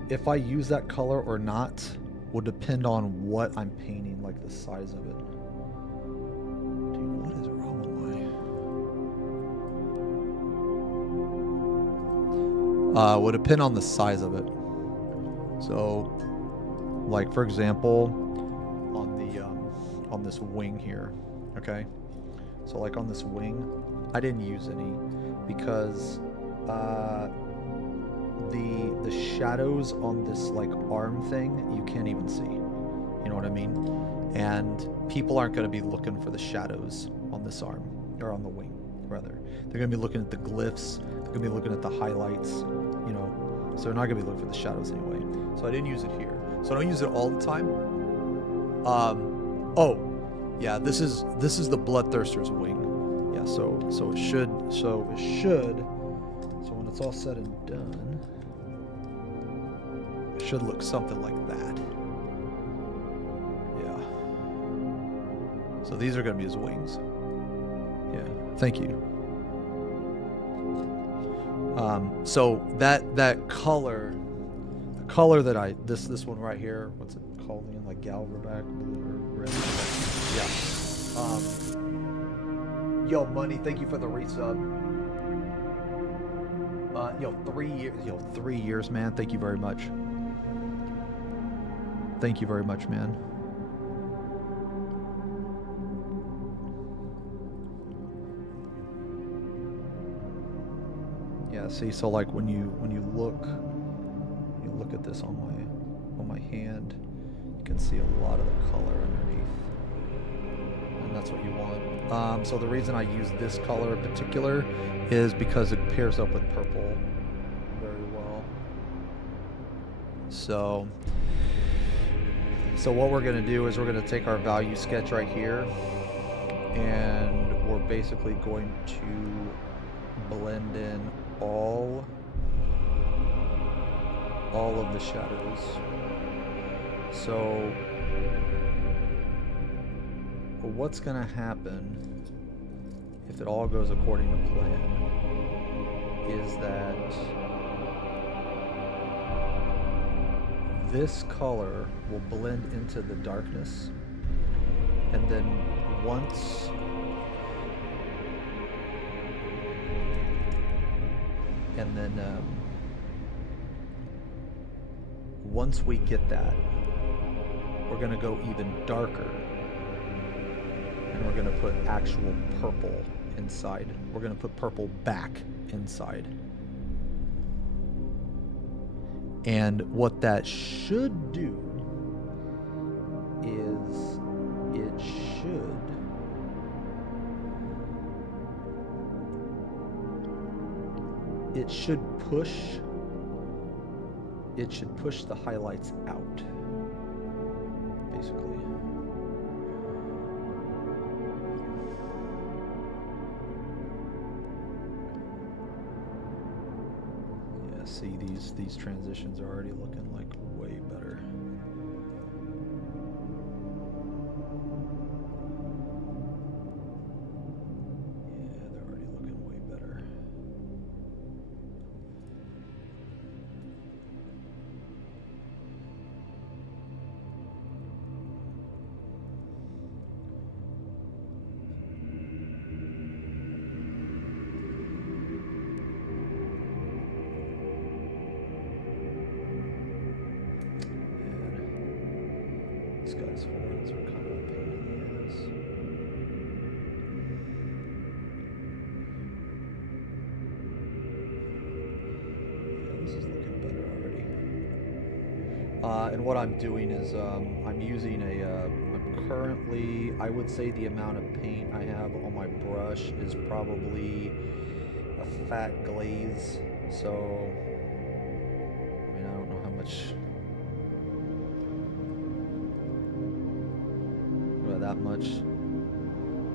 if I use that color or not will depend on what I'm painting, like the size of it. Dude, what is wrong with my... would depend on the size of it. So, like for example, on this wing here, okay? So like on this wing, I didn't use any because the shadows on this like arm thing you can't even see. You know what I mean? And people aren't going to be looking for the shadows on this arm, or on the wing rather. They're going to be looking at the glyphs. They're going to be looking at the highlights. You know, so they're not going to be looking for the shadows anyway. So I didn't use it here. So I don't use it all the time. Oh, yeah. This is the Bloodthirster's wing. Yeah. So it should. So when it's all said and done, it should look something like that. Yeah. So these are going to be his wings. Yeah. Thank you. So that color, the color that this one right here, what's it called again? Like Galverback blue or red? Yeah. Yo, Money, thank you for the resub. Yo, 3 years. Yo, 3 years, man. Thank you very much. Thank you very much, man. Yeah, see, so like when you look at this on my hand, you can see a lot of the color underneath. And that's what you want. So the reason I use this color in particular is because it pairs up with purple very well. So what we're going to do is we're going to take our value sketch right here, and we're basically going to blend in all of the shadows. So what's going to happen if it all goes according to plan is that this color will blend into the darkness, and then once And then once we get that, we're going to go even darker. And we're going to put actual purple inside. We're going to put purple back inside. And what that should do is it should push the highlights out, basically. Yeah, see, these transitions are already looking like way better. Yeah, they're already looking way better. This guy's horns are kind of a pain in the ass. Yeah, this is looking better already. And what I'm doing is I'm using I'm currently, I would say the amount of paint I have on my brush is probably a fat glaze. So, I mean, I don't know how much. That much,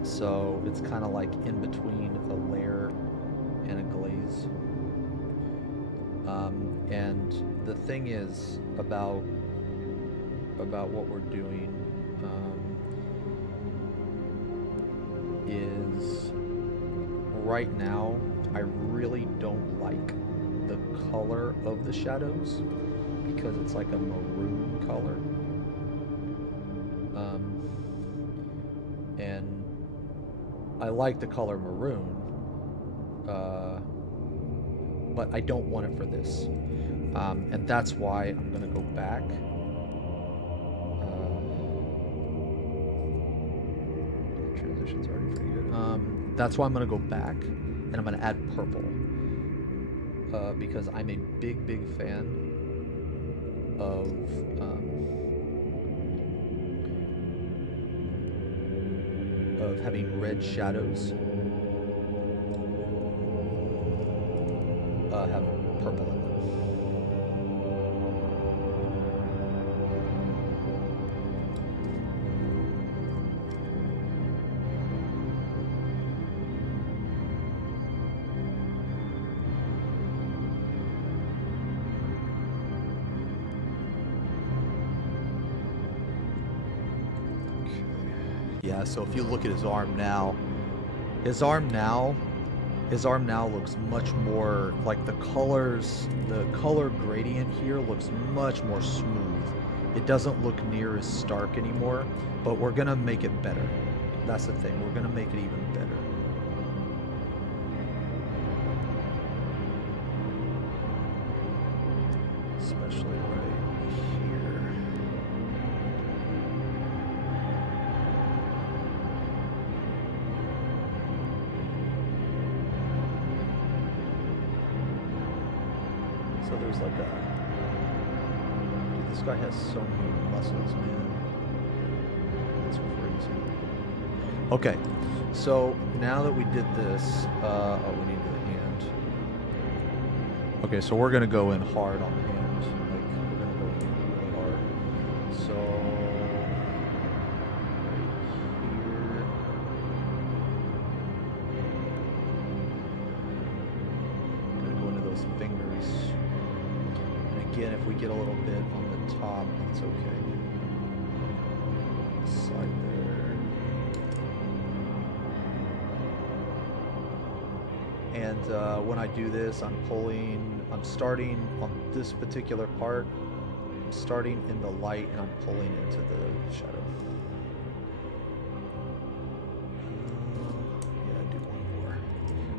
so it's kind of like in between a layer and a glaze. And the thing is about what we're doing is right now I really don't like the color of the shadows because it's like a maroon color. And I like the color maroon, but I don't want it for this. And that's why I'm going to go back. The transition's already pretty good. That's why I'm going to go back, and I'm going to add purple. Because I'm a big, big fan of... having red shadows have purple in them. Yeah, so if you look at his arm now looks much more like the color gradient here looks much more smooth. It doesn't look near as stark anymore, but we're gonna make it better. That's the thing, we're gonna make it even better. Especially right here. So there's like a... Dude, this guy has so many muscles, man. That's crazy. Okay, so now that we did this, oh, we need the hand. Okay, so we're gonna go in hard on the hand. Like, we're gonna go in really hard. So, right here. Gonna go into those fingers. And again, if we get a little bit on the top, it's okay. Slide there. And when I do this, I'm starting on this particular part, I'm starting in the light and I'm pulling into the shadow. Yeah, do one more.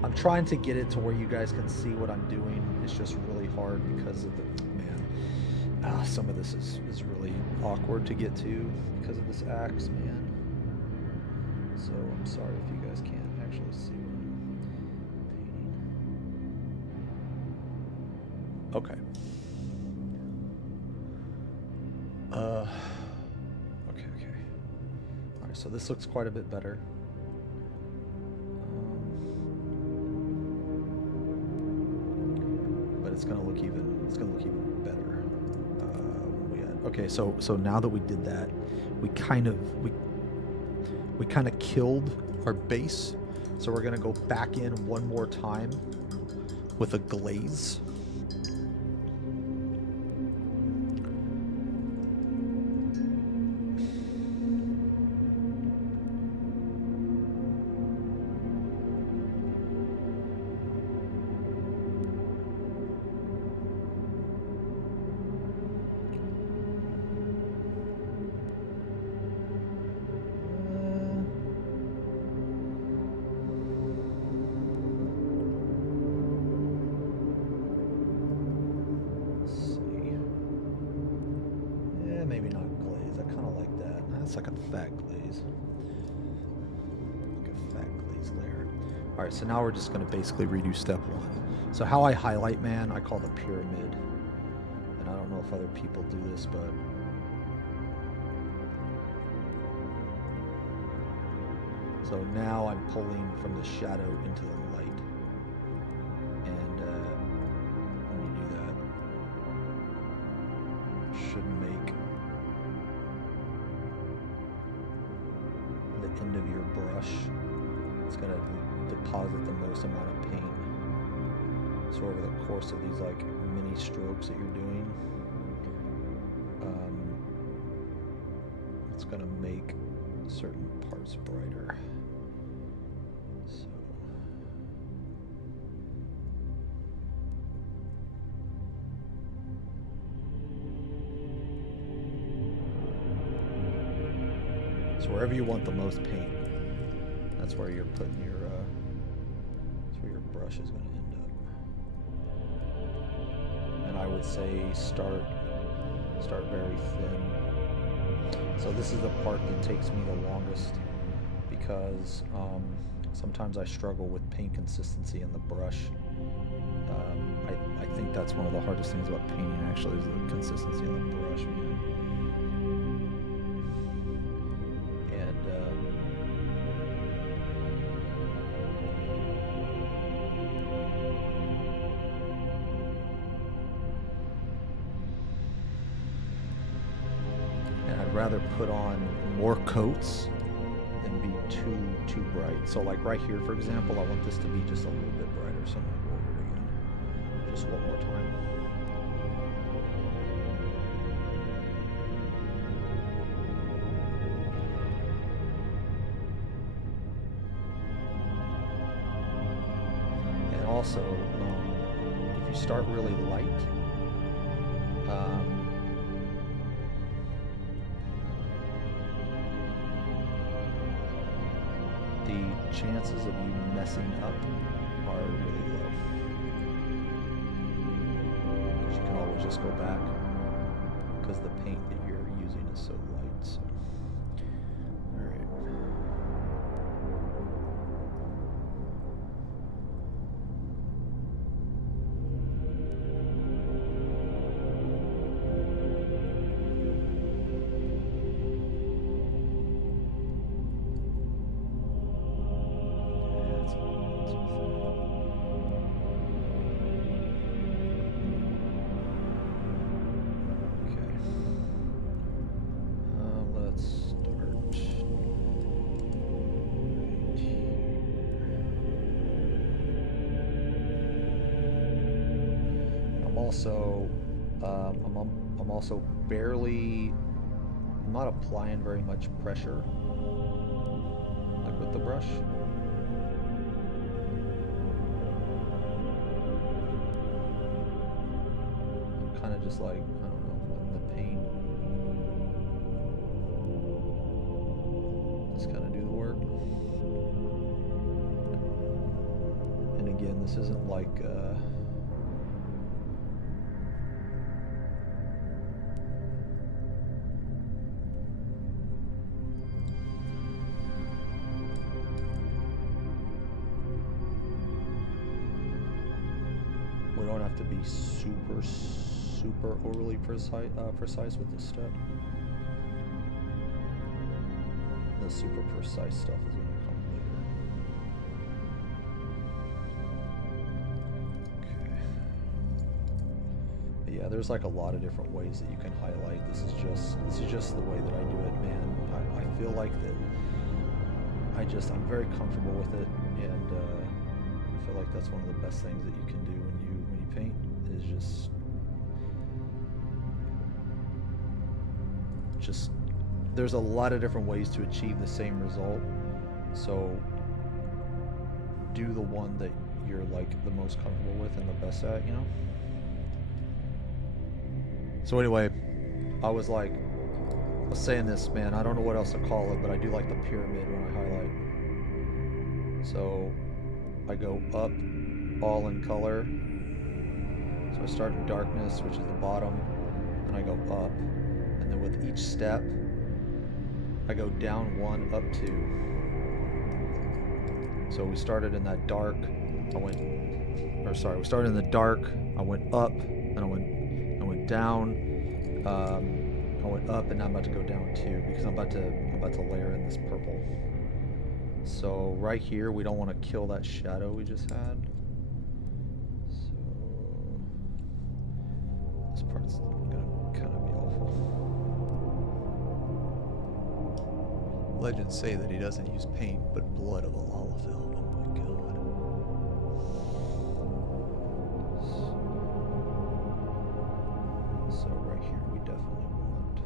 I'm trying to get it to where you guys can see what I'm doing. It's just really hard because of the, man, some of this is really awkward to get to because of this axe, man. So I'm sorry if you guys can't actually see what I'm painting. Okay. Okay. All right, so this looks quite a bit better. But it's gonna look even better. Okay, so now that we did that, we kind of killed our base. So we're gonna go back in one more time with a glaze. So now we're just going to basically redo step one. So how I highlight, man, I call the pyramid. And I don't know if other people do this, but so now I'm pulling from the shadow into the light. And when you do that, should make the end of your brush, it's going to deposit the most amount of paint. So over the course of these like mini strokes that you're doing, it's gonna make certain parts brighter. So wherever you want the most paint, that's where you're putting your brush is going to end up. And I would say start very thin. So this is the part that takes me the longest because sometimes I struggle with paint consistency in the brush. I think that's one of the hardest things about painting actually is the consistency in the brush, man. Rather put on more coats than be too bright. So like right here, for example, I want this to be just a little bit brighter. So I'm gonna go over it again, just one more time. And also, if you start really light, chances of you messing up are really low. Because you can always just go back because the paint that you're using is so light. So, all right. I'm also barely, I'm not applying very much pressure, like with the brush. I'm kind of just like, I don't know, letting the paint just kind of do the work. This isn't like we don't have to be super overly precise with this step. The super precise stuff is going to come later. Okay. But yeah, there's like a lot of different ways that you can highlight. This is just the way that I do it, man. I feel like that I'm very comfortable with it, and I feel like that's one of the best things that you can do when you paint is just there's a lot of different ways to achieve the same result, so do the one that you're like the most comfortable with and the best at, you know? So anyway, I was saying this, man, I don't know what else to call it, but I do like the pyramid when I highlight. So I go up all in color, so I start in darkness, which is the bottom, and I go up, and then with each step I go down 1, up 2. So we started in that dark, we started in the dark, I went up, and I went down, I went up, and now I'm about to go down 2 because I'm about to layer in this purple. So right here, we don't want to kill that shadow we just had. So this part's gonna kind of be awful. Legends say that he doesn't use paint, but blood of a Lalafell. Oh my god. So right here, we definitely want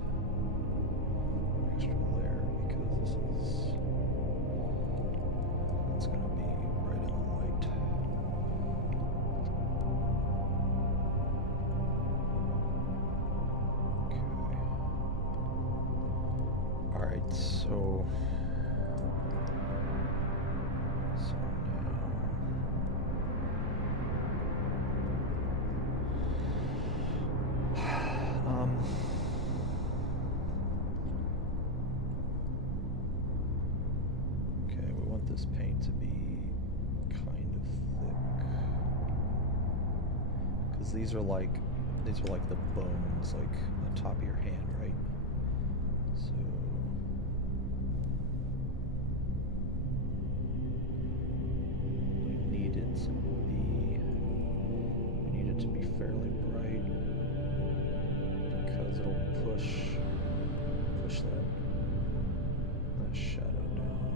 an extra layer because it's going to be right in the white. Okay. Alright, so okay, we want this paint to be kind of thick, because these are like the bones, like on top of your hand, right? So we need it to be fairly bright, because it'll push that shadow down.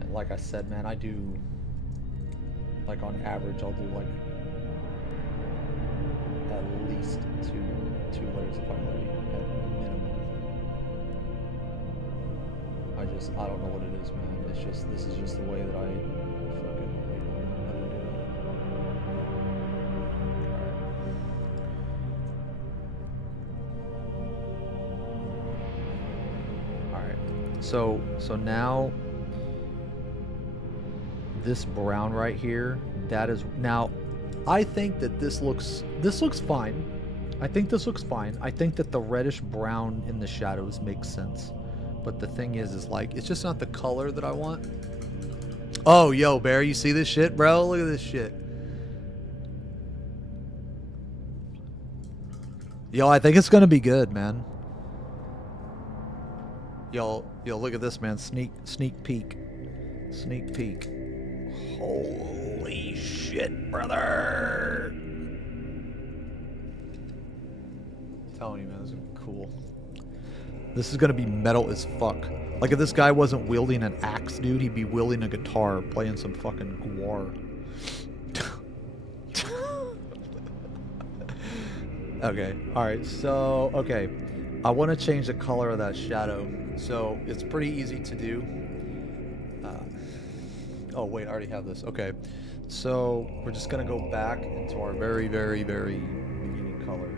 And like I said, man, I do, like on average, I'll do like at least two layers of highlighting at minimum. I don't know what it is, man. This is just the way that I fucking know to do it. Alright. So now this brown right here, that is, now I think that this looks fine. I think this looks fine. I think that the reddish brown in the shadows makes sense. But the thing is like, it's just not the color that I want. Oh, yo, Bear, you see this shit, bro? Look at this shit. Yo, I think it's gonna be good, man. Yo, look at this, man. Sneak peek. Sneak peek. Holy shit, brother. I'm telling you, man, this is gonna be cool. This is gonna be metal as fuck. Like if this guy wasn't wielding an axe, dude, he'd be wielding a guitar, playing some fucking guar. Okay, alright, so, okay. I want to change the color of that shadow. So, it's pretty easy to do. Oh, wait, I already have this. Okay, so we're just gonna go back into our very, very, very beginning color.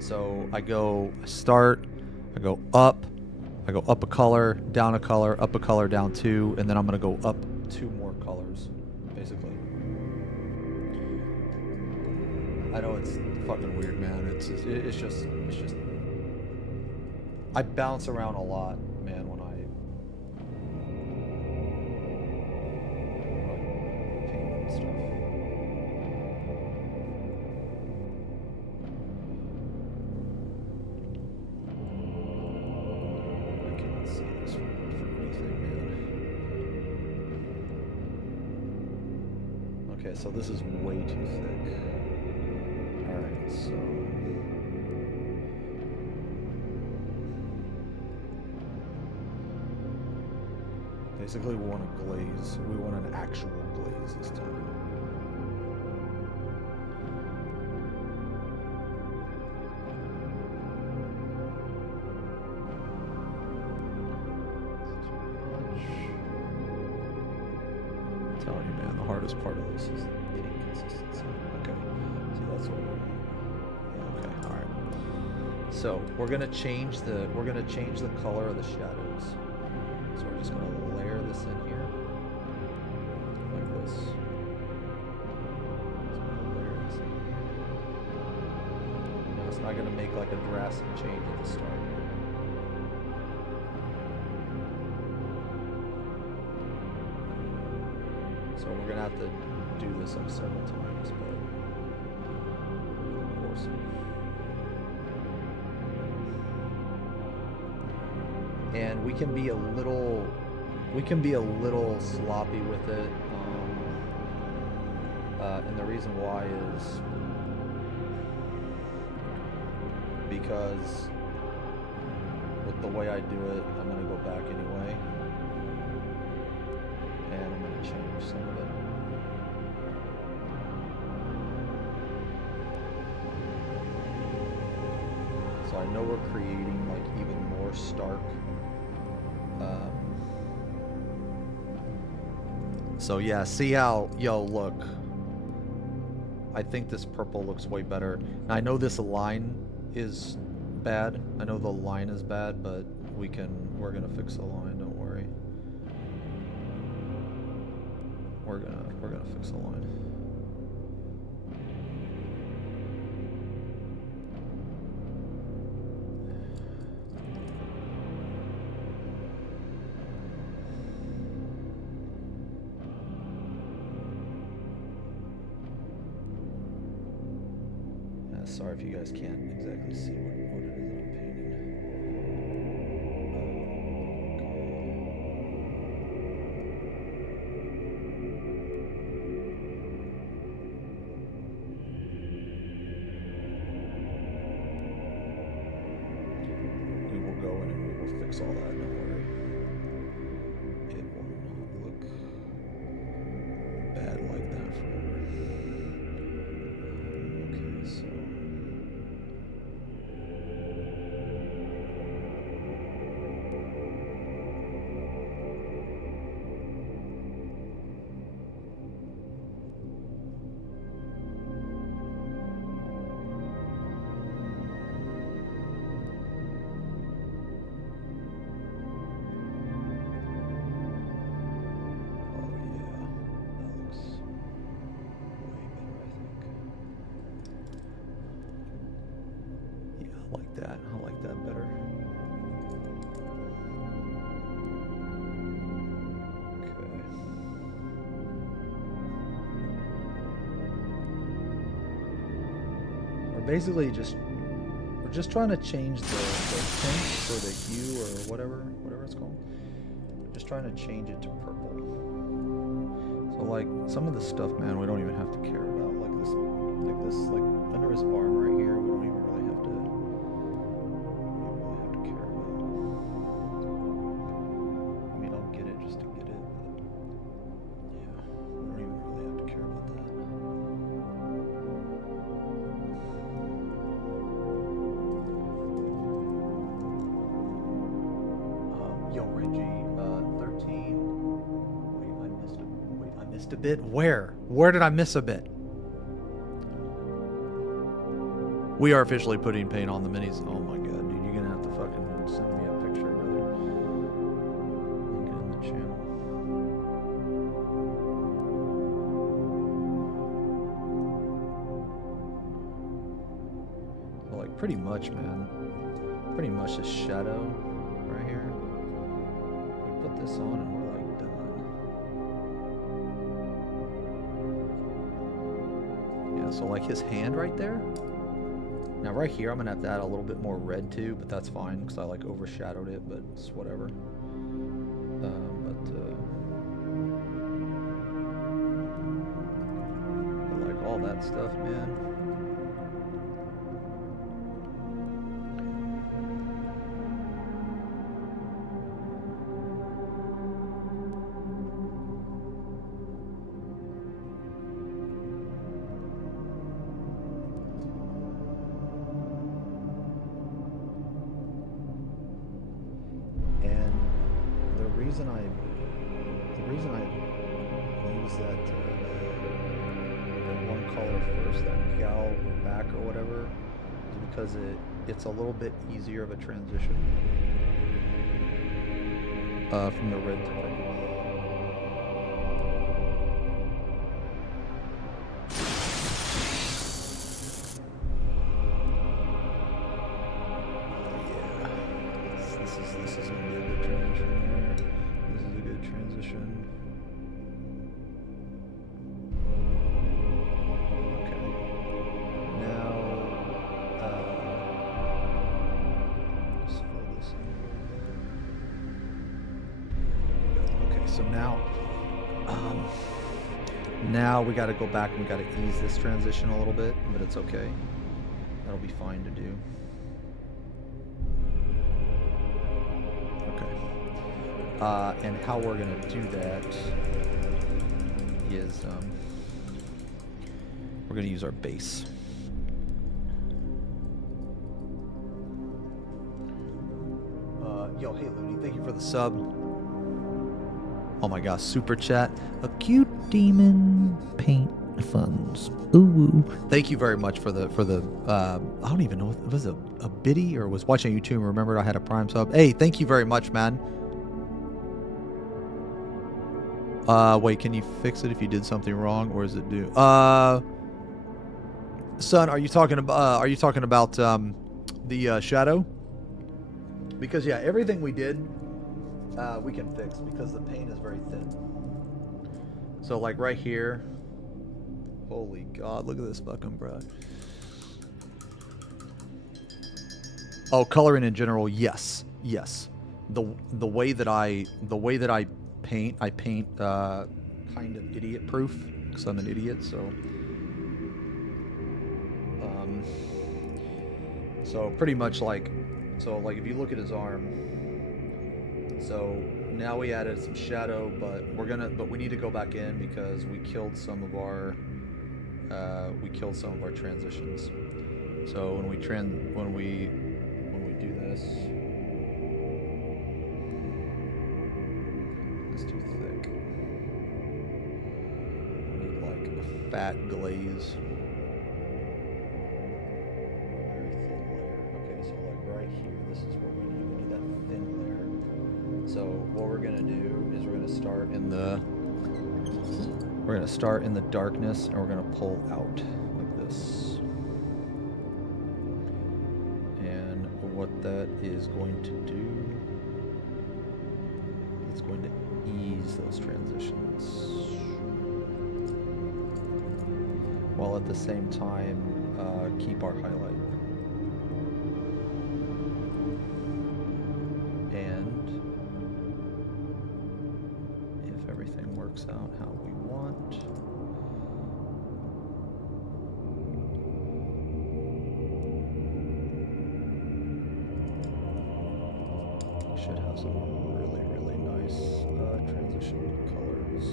So I go start, I go up a color, down a color, up a color, down 2, and then I'm gonna go up 2 more colors, basically. I know it's fucking weird, man. It's just I bounce around a lot, man, when I paint and stuff. I cannot see this for anything, man. Okay, so this is way too thick. Alright, so basically we want a glaze. We want an actual glaze this time. I'm telling you, man, the hardest part of this is the paint consistency. Okay, see, that's what we're doing. Yeah, okay, all right. So we're gonna change the color of the shadows. So we're just gonna layer this in here, like this. Just gonna layer this in. Now it's not gonna make like a drastic change at the start. So we're gonna have to do this like several times, but of course. And we can be a little sloppy with it, and the reason why is because with the way I do it, I'm gonna go back anyway, and I'm gonna change some of it. So I know we're creating like even more stark. So yeah, see how, look. I think this purple looks way better. Now, I know this line is bad. I know the line is bad, but we're gonna fix the line, don't worry. We're gonna fix the line. Sorry if you guys can't exactly see what it is that I'm painting. We will go in and we will fix all that, don't worry. It will not look bad like that forever. Okay, so I like that better. Okay. We're just trying to change the tint or the hue or whatever it's called. We're just trying to change it to purple. So like some of the stuff, man, we don't even have to care about, like this like under his arm right here, we don't even really have to care about. I mean, I'll get it just to get it, but yeah, we don't even really have to care about that. Yo, Reggie, 13. Wait, I missed a bit. Where did I miss a bit? We are officially putting paint on the minis. Oh my god, dude, you're gonna have to fucking send me a picture, brother. Link it in the channel. Well, like pretty much, man. Pretty much this shadow right here. We put this on and we're like done. Yeah, so like his hand right there. Now right here, I'm gonna have to add a little bit more red too, but that's fine because I like overshadowed it, but it's whatever. But like all that stuff, man. The reason I use that one color first, that gal back or whatever, is because it's a little bit easier of a transition from the red to purple. This is gonna be a good transition there. This is a good transition. Okay. Now, just fill this in. Okay, so now we got to go back and we got to ease this transition a little bit, but it's okay. That'll be fine to do. And how we're going to do that is we're going to use our base. Yo, hey Looney, thank you for the sub. Oh my gosh, super chat. Acute Demon Paint Funds. Ooh. Thank you very much for the I don't even know if it was a biddy or was watching YouTube and remembered I had a Prime sub. Hey, thank you very much, man. Wait, can you fix it if you did something wrong, or is it due? Son, are you talking about the shadow? Because yeah, everything we did, we can fix because the paint is very thin. So like right here, holy God, look at this fucking bro. Oh, coloring in general, yes. The way that I paint, I paint kind of idiot proof because I'm an idiot. So pretty much like if you look at his arm, so now we added some shadow, but we need to go back in because we killed some of our transitions. So when we do this, it's too thick. We need like a fat glaze. So what we're gonna do is we're gonna start in the darkness and we're gonna pull out like this. And what that is going to do, it's going to ease those transitions while at the same time keep our highlight. Out how we want. Should have some really nice transition colors.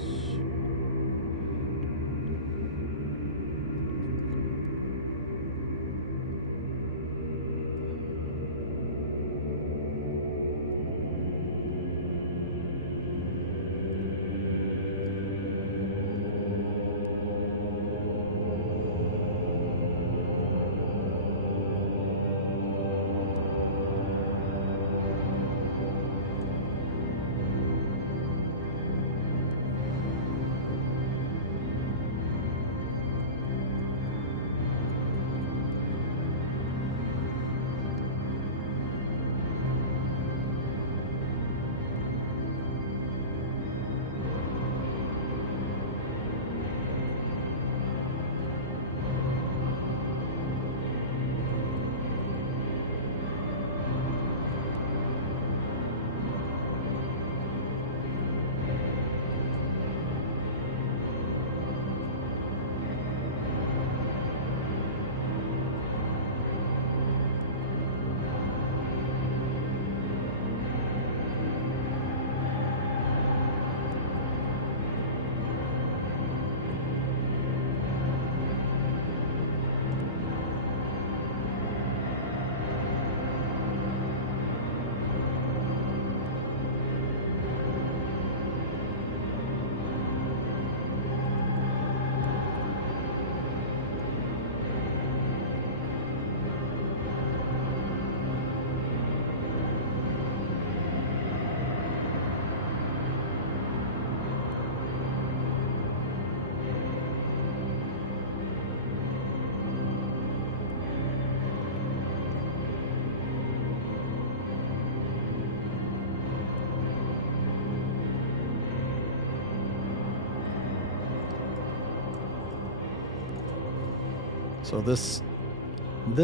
So this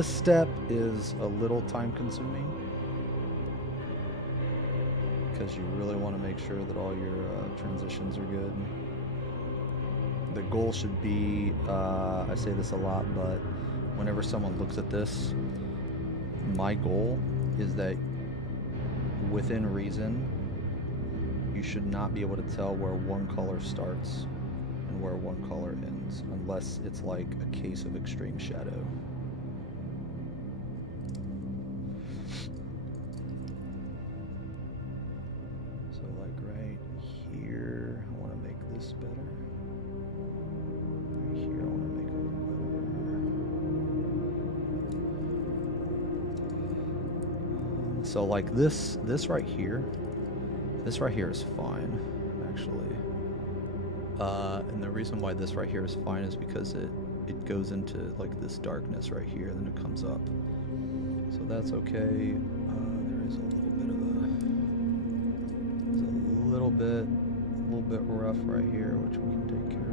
step is a little time consuming because you really want to make sure that all your transitions are good. The goal should be, I say this a lot, but whenever someone looks at this, my goal is that within reason, you should not be able to tell where one color starts and where one color ends, unless it's like a case of extreme shadow. So like right here, I want to make this better. Right here, I want to make it a little better. So like this right here, this right here is fine, actually. And the reason why this right here is fine is because it goes into like this darkness right here, and then it comes up. So that's okay. There is a little bit rough right here, which we can take care of.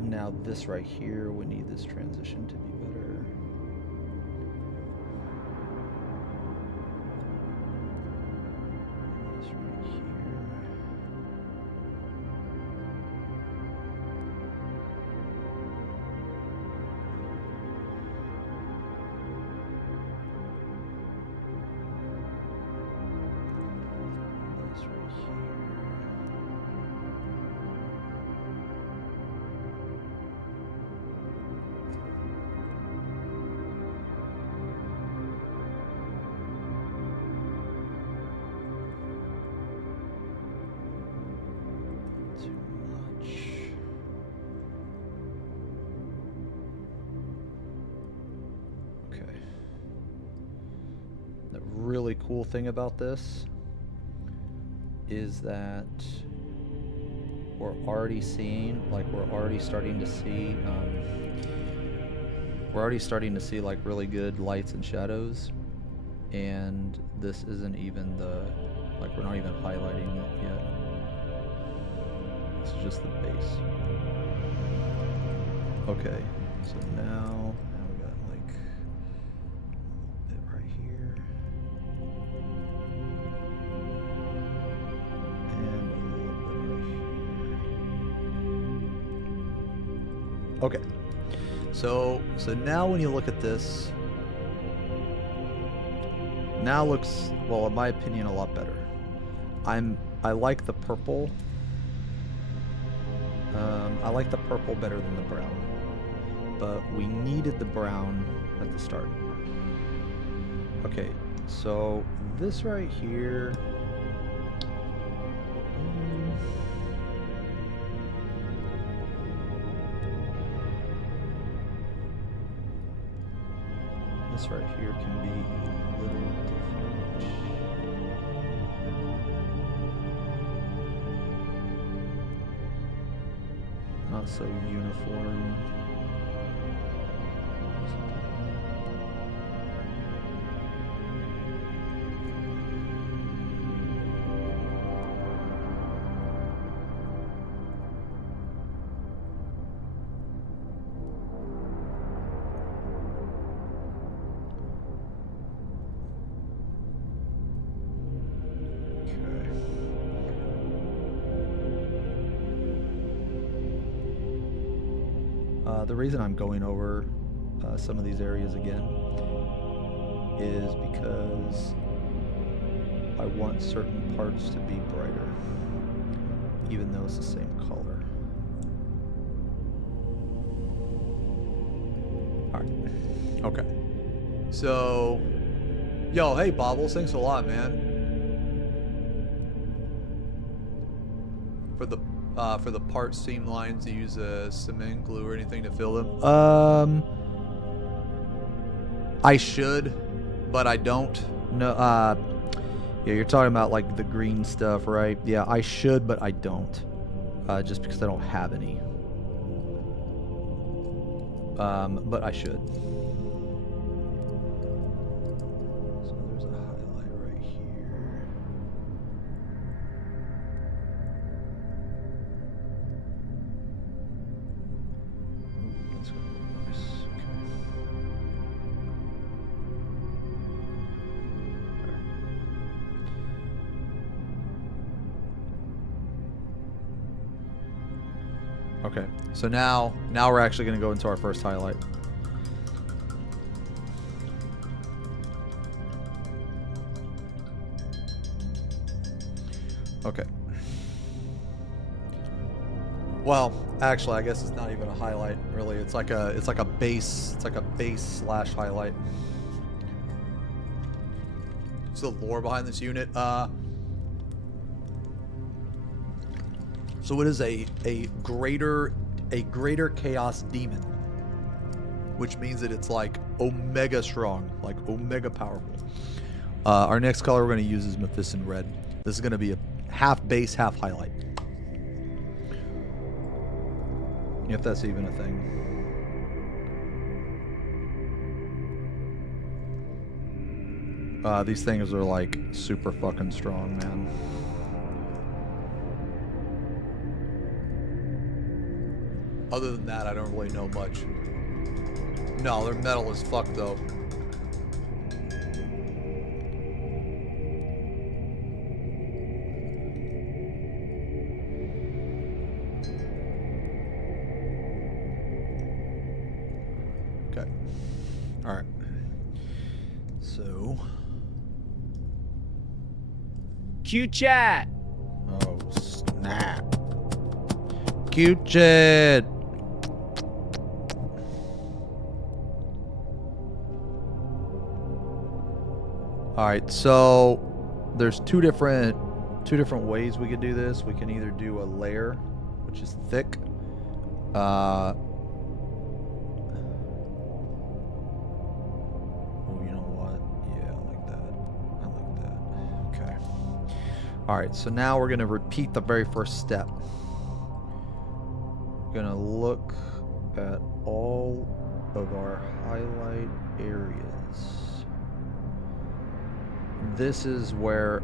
Now this right here, we need this transition to be better. This right here. This right here. Really cool thing about this is that we're already seeing, like, we're already starting to see like really good lights and shadows, and this isn't even like we're not even highlighting it yet. This is just the base. Okay, so now we got like a little bit right here. Okay, so now when you look at this, now looks, well, in my opinion, a lot better. I like the purple. I like the purple better than the brown, but we needed the brown at the start. Okay, so this right here. This right here can be a little different. Not so uniform. The reason I'm going over some of these areas again is because I want certain parts to be brighter, even though it's the same color. Alright. Okay. So, yo, hey Bobbles, thanks a lot, man. For the part seam lines, you use a cement glue or anything to fill them? I should, but I don't. No. Yeah, you're talking about like the green stuff, right? Yeah, I should, but I don't. Just because I don't have any. But I should. So there's a highlight right here. Ooh, that's gonna look nice. Okay. Okay, so now we're actually going to go into our first highlight. Okay. Well, actually, I guess it's not even a highlight, really. It's like a base. It's like a base slash highlight. What's the lore behind this unit? So it is a greater chaos demon, which means that it's like omega strong, like omega powerful. Our next color we're going to use is Mephiston Red. This is going to be a half base, half highlight. If that's even a thing. These things are like super fucking strong, man. Other than that, I don't really know much. No, they're metal as fuck, though. Okay. Alright. So... Q-Chat! Oh, snap. Q-Chat! Alright, so there's two different ways we could do this. We can either do a layer, which is thick. Oh, you know what? Yeah, I like that. Okay. Alright, so now we're going to repeat the very first step. We're going to look at all of our highlight areas. This is where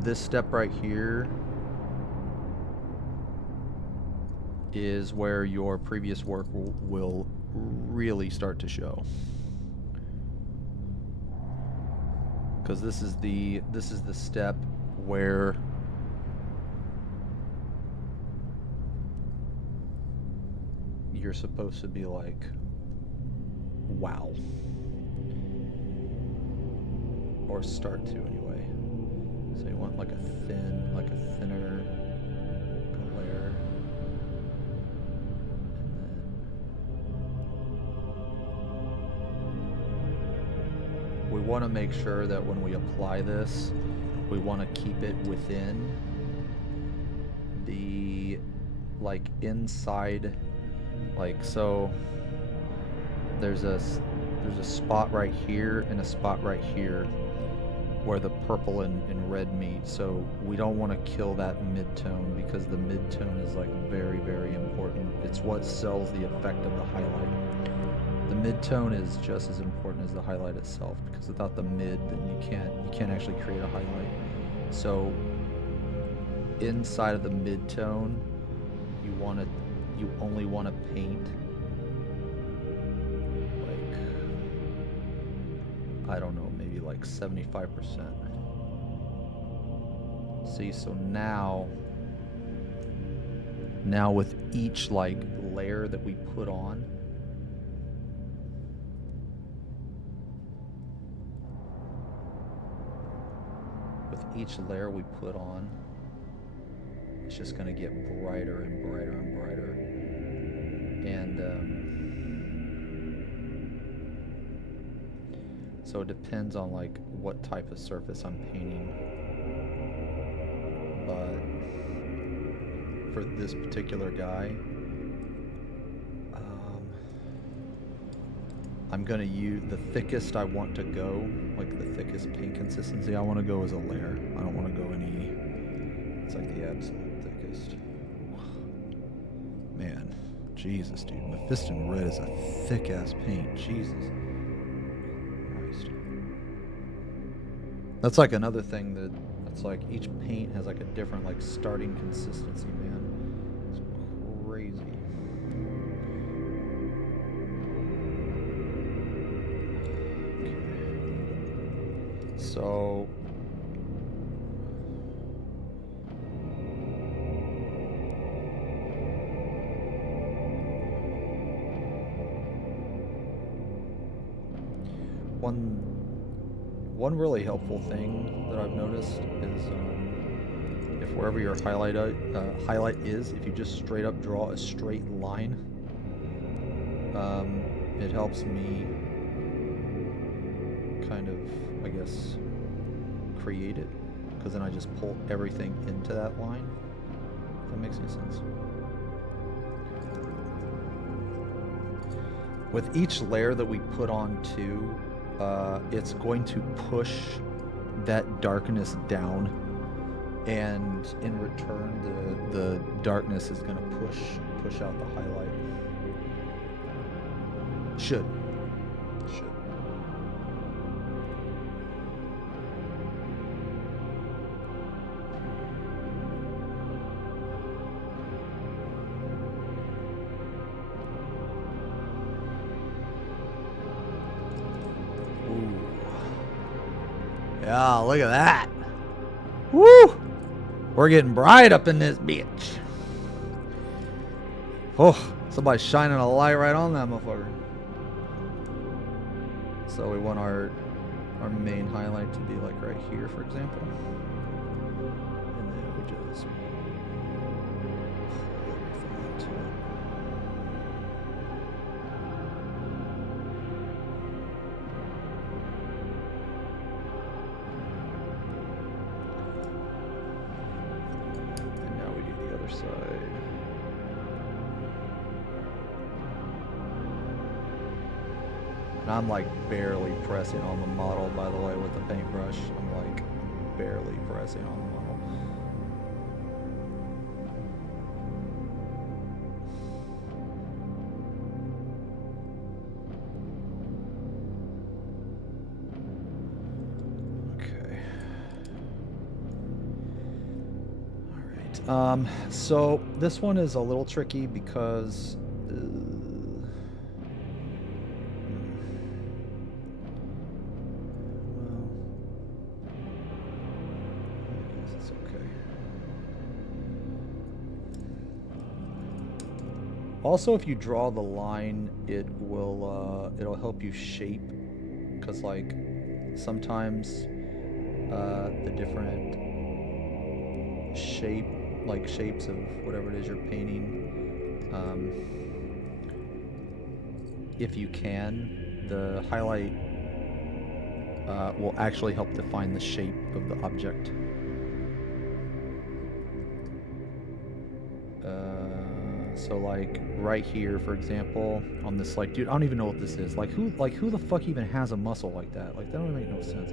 this step right here is where your previous work will really start to show, because this is the step where you're supposed to be like, wow. Or start to anyway. So you want like a thinner layer. And then we want to make sure that when we apply this, we want to keep it within the like inside, like, so there's a spot right here and a spot right here where the purple and red meet, so we don't want to kill that mid-tone, because the mid-tone is like very, very important. It's what sells the effect of the highlight. The mid-tone is just as important as the highlight itself, because without the mid, then you can't actually create a highlight. So inside of the mid-tone, you only want to paint like, I don't know, maybe like 75%. See, so now with each like layer that we put on, it's just going to get brighter and brighter and brighter. And so it depends on like what type of surface I'm painting. But for this particular guy, I'm gonna use the thickest I want to go, like the thickest paint consistency I want to go is a layer. I don't want to go any. It's like the absolute thickest. Man, Jesus, dude, Mephiston Red is a thick ass paint. Jesus Christ. That's like another thing that's like each paint has like a different like starting consistency, man. It's crazy. So one really helpful thing that I've noticed is if wherever your highlight is, if you just straight up draw a straight line, it helps me kind of, I guess, create it, because then I just pull everything into that line. If that makes any sense. With each layer that we put on too, it's going to push that darkness down, and in return the darkness is going to push out the highlight. Should. Yeah, look at that. Woo! We're getting bright up in this bitch. Oh, somebody's shining a light right on that motherfucker. So we want our main highlight to be like right here, for example. And then we just pull everything into it. Side. And I'm like barely pressing on the model, by the way, with the paintbrush. I'm like barely pressing on the model. So this one is a little tricky because well, I guess it's okay. Also, if you draw the line, it will it'll help you shape, because like sometimes the different shapes of whatever it is you're painting, if you can, the highlight will actually help define the shape of the object. So like right here, for example, on this, like, dude, I don't even know what this is. Like who the fuck even has a muscle like that? Like that don't make no sense.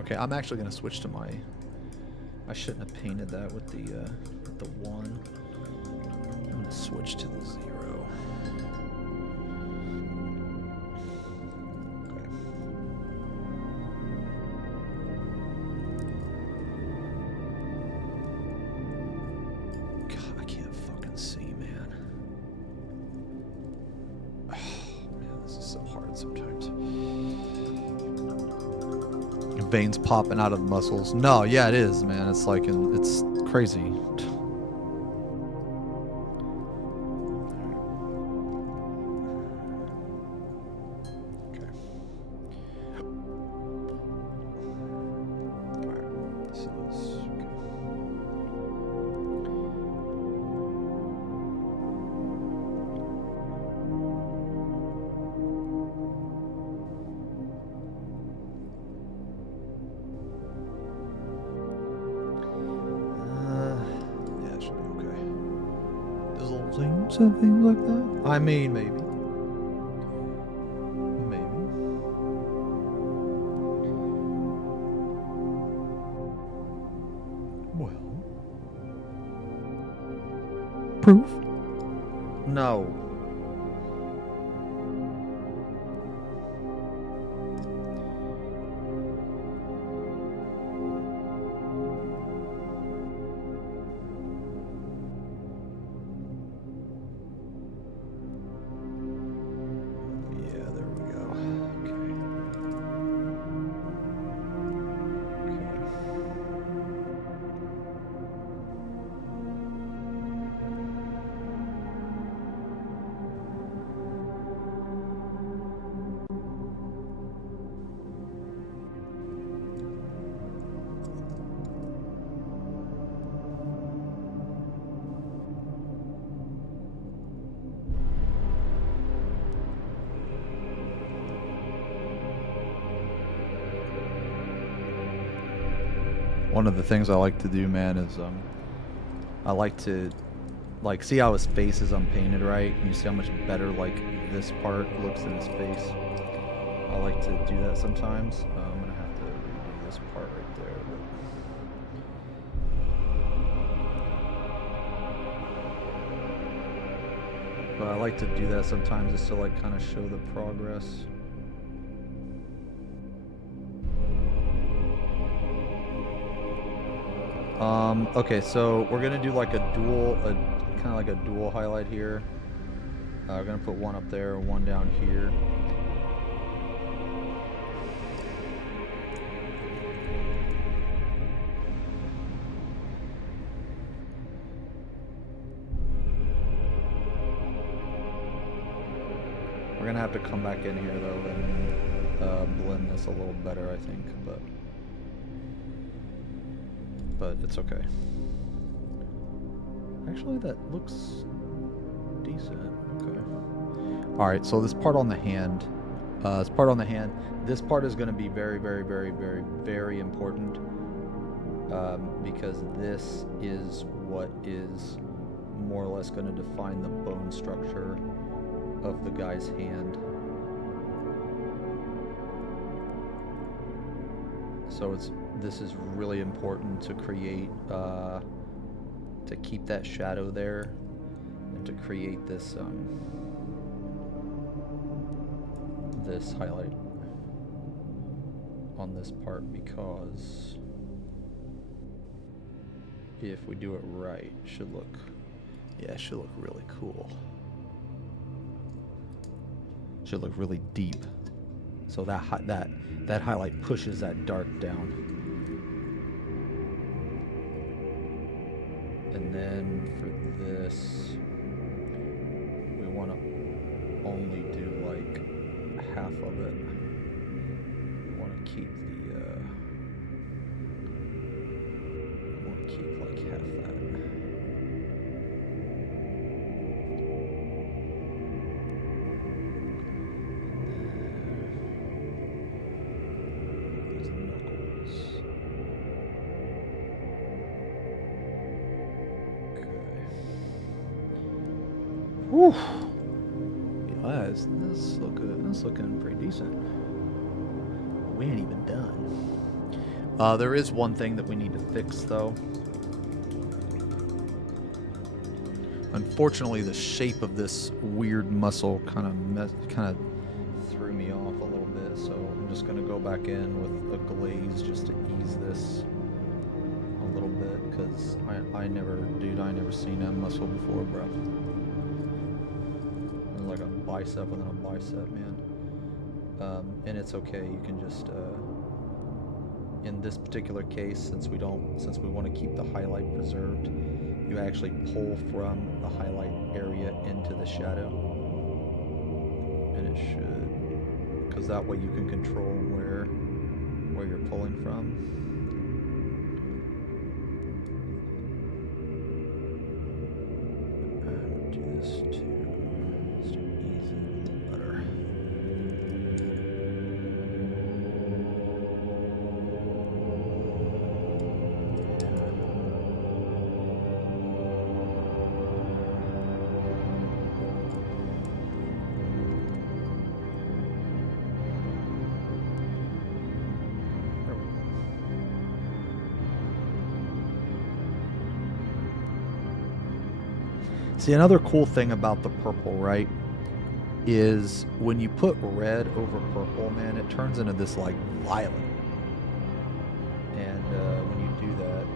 Okay, I'm actually gonna switch to my. I shouldn't have painted that with the 1. I'm gonna switch to the 0. Okay. God, I can't fucking see, man. Oh, man, this is so hard sometimes. Veins popping out of the muscles. No, yeah, it is, man. It's like, it's crazy. Okay. Alright, so this, okay. Something like that. I mean, maybe. Maybe. Well. Proof? No. One of the things I like to do, man, is I like to see how his face is unpainted, right? And you see how much better this part looks in his face. I like to do that sometimes. I'm gonna have to redo this part right there. But I like to do that sometimes just to kind of show the progress. Okay, so we're gonna do kind of like a dual highlight here. We're gonna put one up there, one down here. We're gonna have to come back in here though and blend this a little better, I think, but it's okay. Actually, that looks decent. Okay. Alright, so this part on the hand, this part is going to be very, very, very, very, very important, because this is what is more or less going to define the bone structure of the guy's hand. So this is really important to create, to keep that shadow there, and to create this this highlight on this part, because if we do it right, it should look really cool. Should look really deep. So that highlight pushes that dark down. And then for this, we want to only do half of it. We want to keep half that. Whew. Yeah, this is looking pretty decent. We ain't even done. There is one thing that we need to fix, though. Unfortunately, the shape of this weird muscle kind of threw me off a little bit, so I'm just gonna go back in with a glaze just to ease this a little bit, because I never seen that muscle before, bro. Like a bicep within a bicep, man. And it's okay. You can just, in this particular case, since we want to keep the highlight preserved, you actually pull from the highlight area into the shadow, and it should, because that way you can control where you're pulling from. Do this too. See, another cool thing about the purple, right, is when you put red over purple, man, it turns into this, like, violet. And when you do that...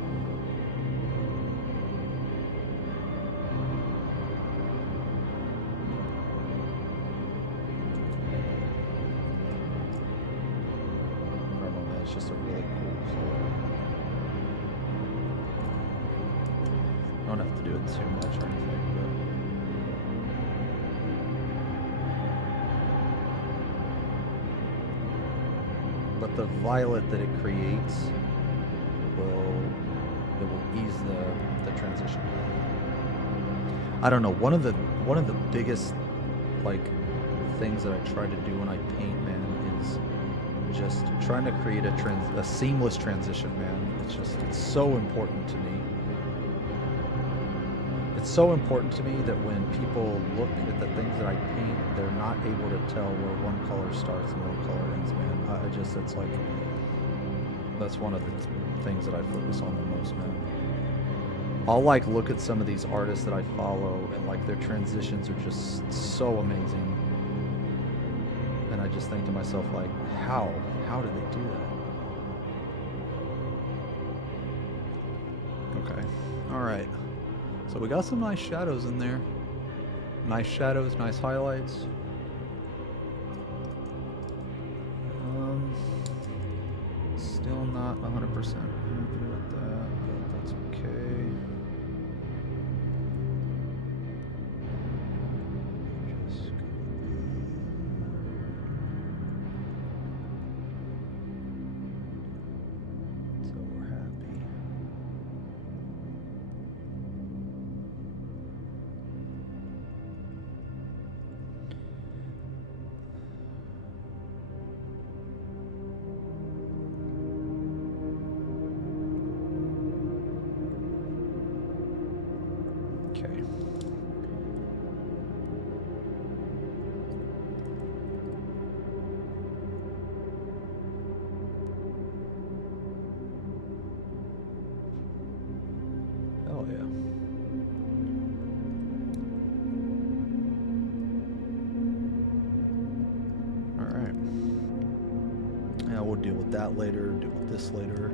I don't know, man, it's just a really cool color. I don't have to do it too much or anything, but the violet that it creates will ease the transition. I don't know, one of the biggest, like, things that I try to do when I paint, man, is just trying to create a seamless transition, man. It's so important to me. It's so important to me that when people look at the things that I paint, they're not able to tell where one color starts and one color ends, man. It's like, that's one of the things that I focus on the most, man. I'll, like, look at some of these artists that I follow, and, like, their transitions are just so amazing. And I just think to myself, like, how did they do that? Okay. All right. So we got some nice shadows in there. Nice shadows, nice highlights. Still not 100% happy with that, but that's okay. Just so we're happy. Oh yeah. All right. Yeah, we'll deal with that later. Deal with this later.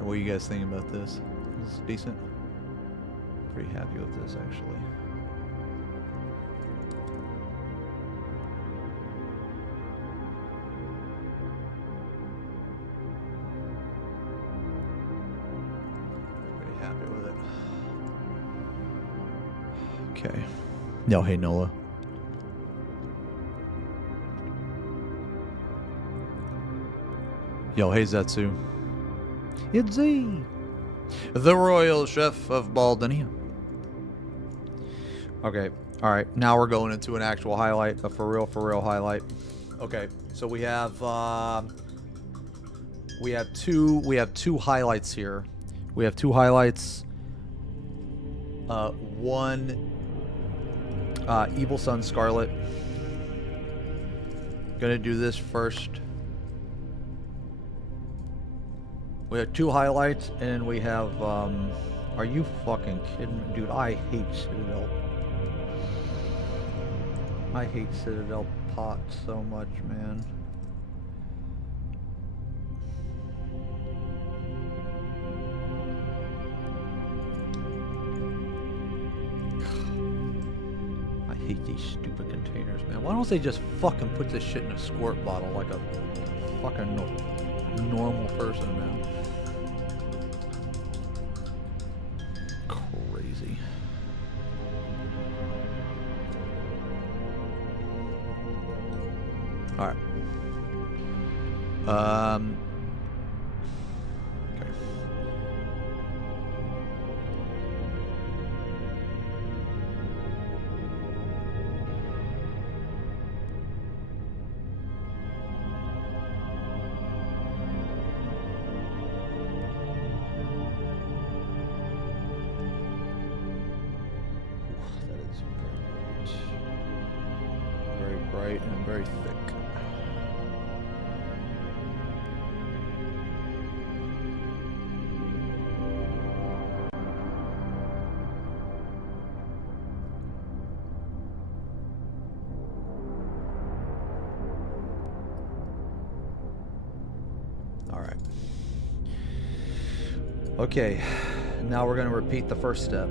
What are you guys thinking about this? This is decent. Pretty happy with this, actually. Pretty happy with it. Okay. No, hey Nola. Yo, hey Zetsu. It's Z, the royal chef of Baldania. Okay, all right. Now we're going into an actual highlight, a for real highlight. Okay, so we have two highlights here. We have two highlights. One, Evil Sun Scarlet. Gonna do this first. We have two highlights, and we have, are you fucking kidding me? Dude, I hate Citadel. I hate Citadel pot so much, man. I hate these stupid containers, man. Why don't they just fucking put this shit in a squirt bottle like a fucking normal person, man? Crazy. All right. Okay. very thick. All right. Okay, now we're going to repeat the first step.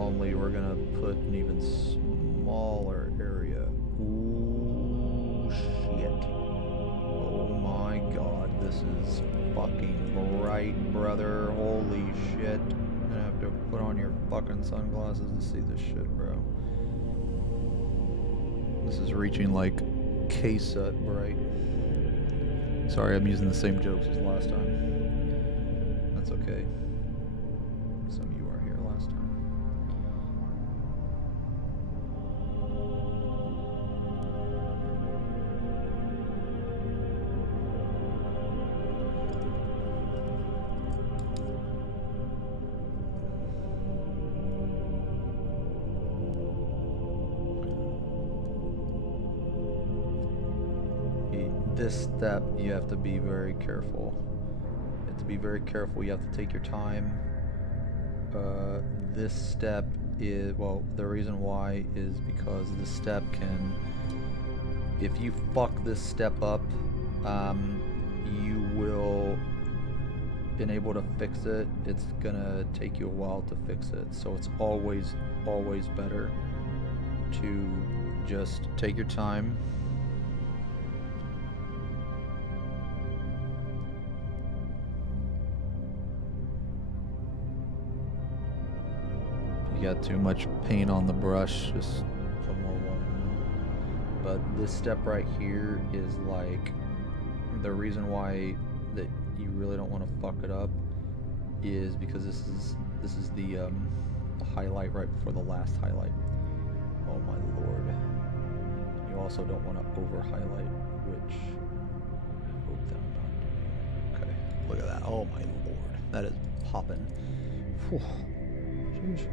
Only we're going to put an even smaller area. Ooh, shit. Oh my god, this is fucking bright, brother. Holy shit. You're gonna have to put on your fucking sunglasses to see this shit, bro. This is reaching like K-Sut bright. Sorry, I'm using the same jokes as last time. That's okay. Some of you weren't here last time. This step, you have to be very careful. You have to be very careful. You have to take your time. This step is, well, the reason why is because this step can, if you fuck this step up, you will been able to fix it. It's gonna take you a while to fix it. So it's always better to just take your time. You got too much paint on the brush, just put more water in. But this step right here is like the reason why that you really don't want to fuck it up is because this is the highlight right before the last highlight. Oh my lord. You also don't want to over highlight, which I hope that I'm not doing. Okay, look at that. Oh my lord, that is popping. Whew. Jeez.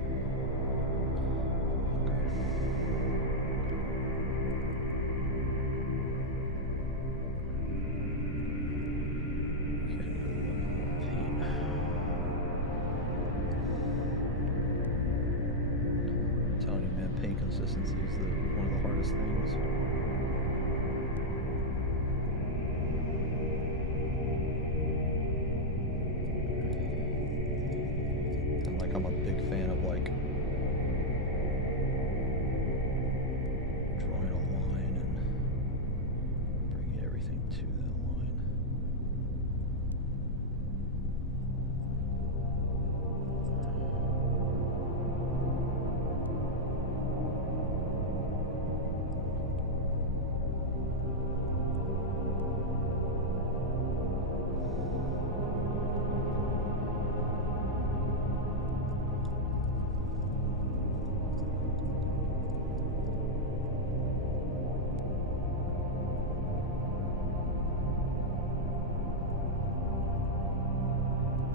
Paint consistency is one of the hardest things. And like I'm a big fan of like drawing a line and bringing everything to that line.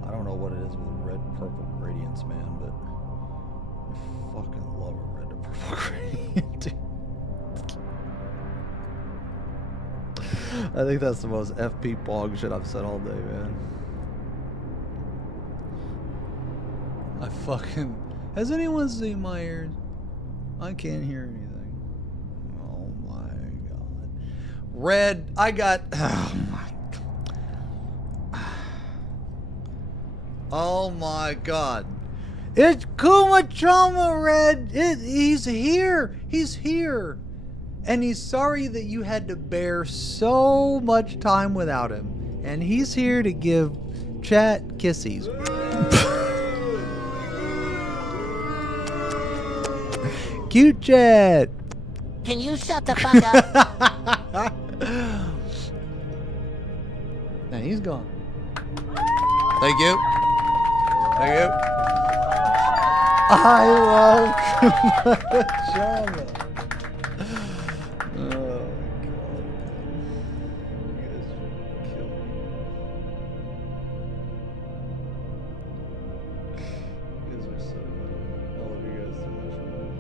I don't know what it is with red purple gradients, man, but I fucking love a red to purple gradient, dude. I think that's the most FP bog shit I've said all day, man. I fucking... Has anyone seen my ears? I can't hear anything. Oh my god. Red, I got... Oh my... Oh my god. It's Kuma Trauma, Red. He's here. He's here. And he's sorry that you had to bear so much time without him. And he's here to give chat kissies. Cute chat. Can you shut the fuck up? Now he's gone. Thank you. Thank you. I love Kuma Trauma. Oh my god. You guys kill me. You guys are so good. I love you guys so much, man.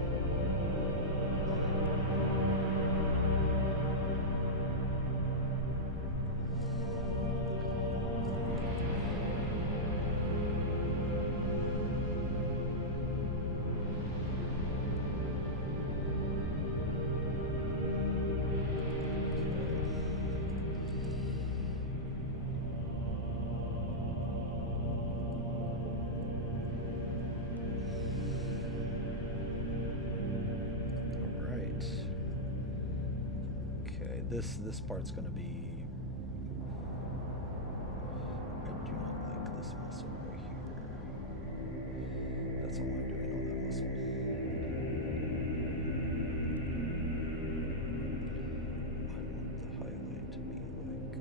This part's gonna be. I do not like this muscle right here. That's all I'm doing on that muscle. I want the highlight to be like.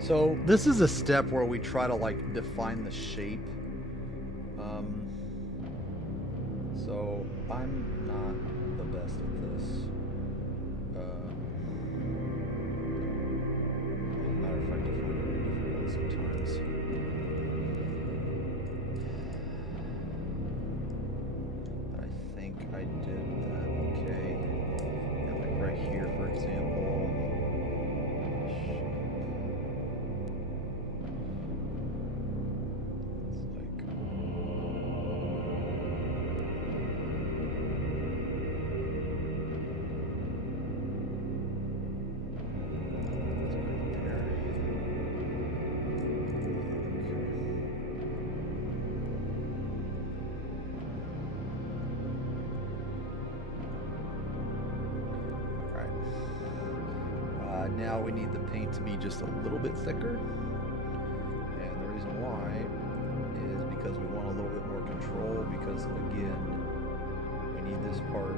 So this is a step where we try to like define the shape. So I'm not the best at this. Matter of fact, I find it really difficult sometimes. I think I did that okay. And like right here, for example. Now we need the paint to be just a little bit thicker, and the reason why is because we want a little bit more control, because again we need this part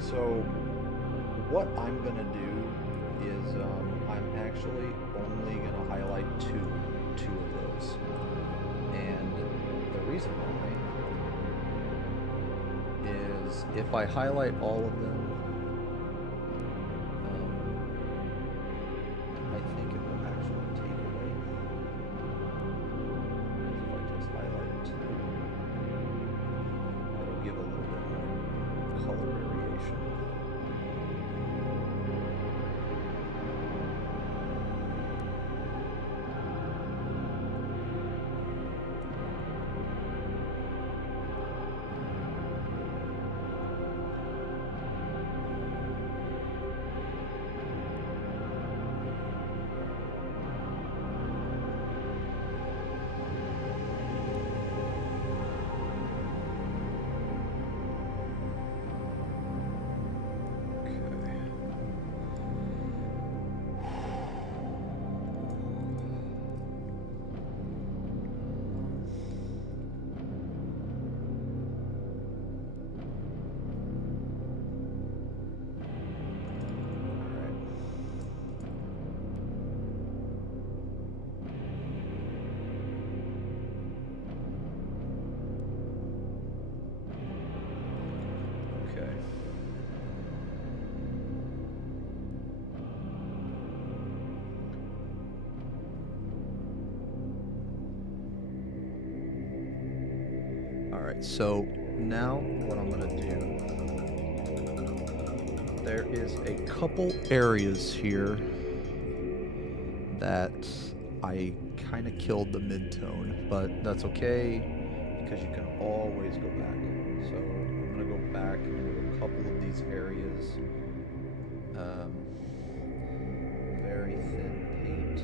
so what I'm gonna do is I'm actually only going to highlight two of those. And the reason why is if I highlight all of them, I think it will actually take away. If I just highlight two, it'll give a little bit more color variation. Alright, so now what I'm going to do, there is a couple areas here that I kind of killed the mid-tone, but that's okay because you can always go back. So I'm going to go back into a couple of these areas. Very thin paint.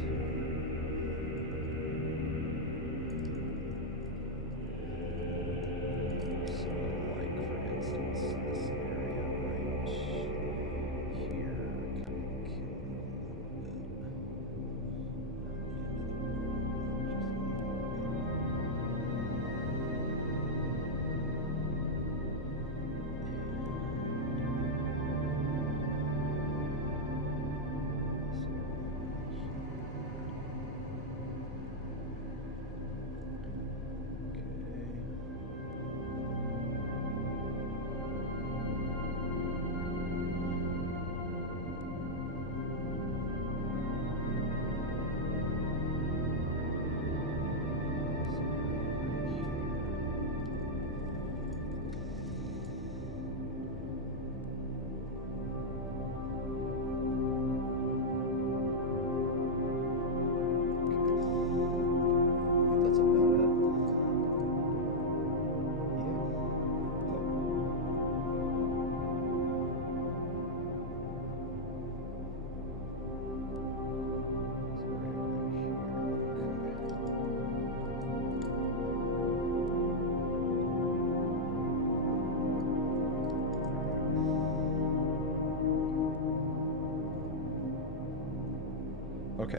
Okay.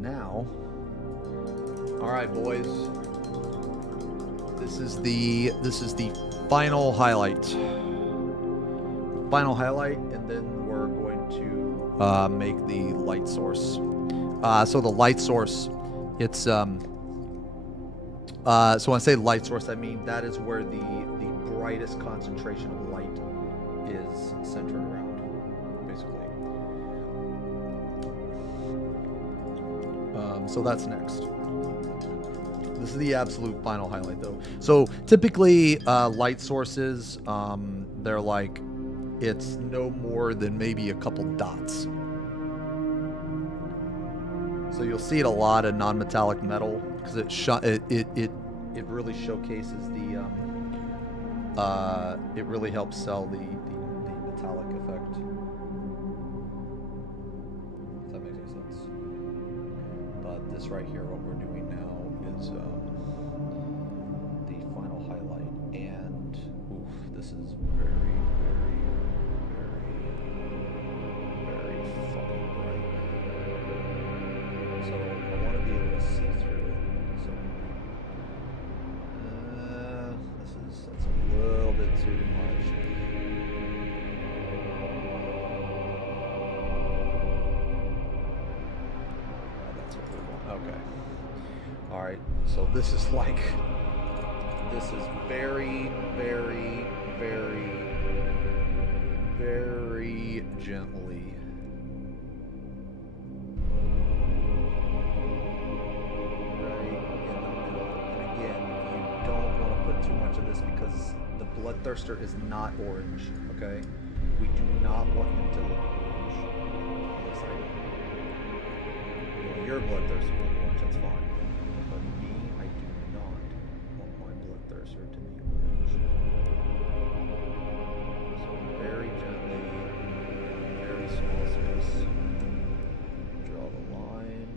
Now, all right, boys. This is the final highlight. Final highlight, and then we're going to make the light source. So the light source, it's so when I say light source, I mean that is where the brightest concentration of light is centered around, basically. So that's next. This is the absolute final highlight, though. So typically, light sources, they're like, it's no more than maybe a couple dots. So you'll see it a lot in non-metallic metal because it really showcases the it really helps sell the metallic effect. If that makes any sense. But this right here, what we're doing now is the final highlight, and oof, this is very, very, very, very fucking bright. So I want to be able to see through it. So that's a little bit too much. That's what we want. Okay. All right. So this is like, this is very, very, very, very gently. Too much of this because the Bloodthirster is not orange, okay? We do not want him to look orange. Unless your Bloodthirster to look orange, that's fine. But me, I do not want my Bloodthirster to be orange. So very gently, very small space. Draw the line.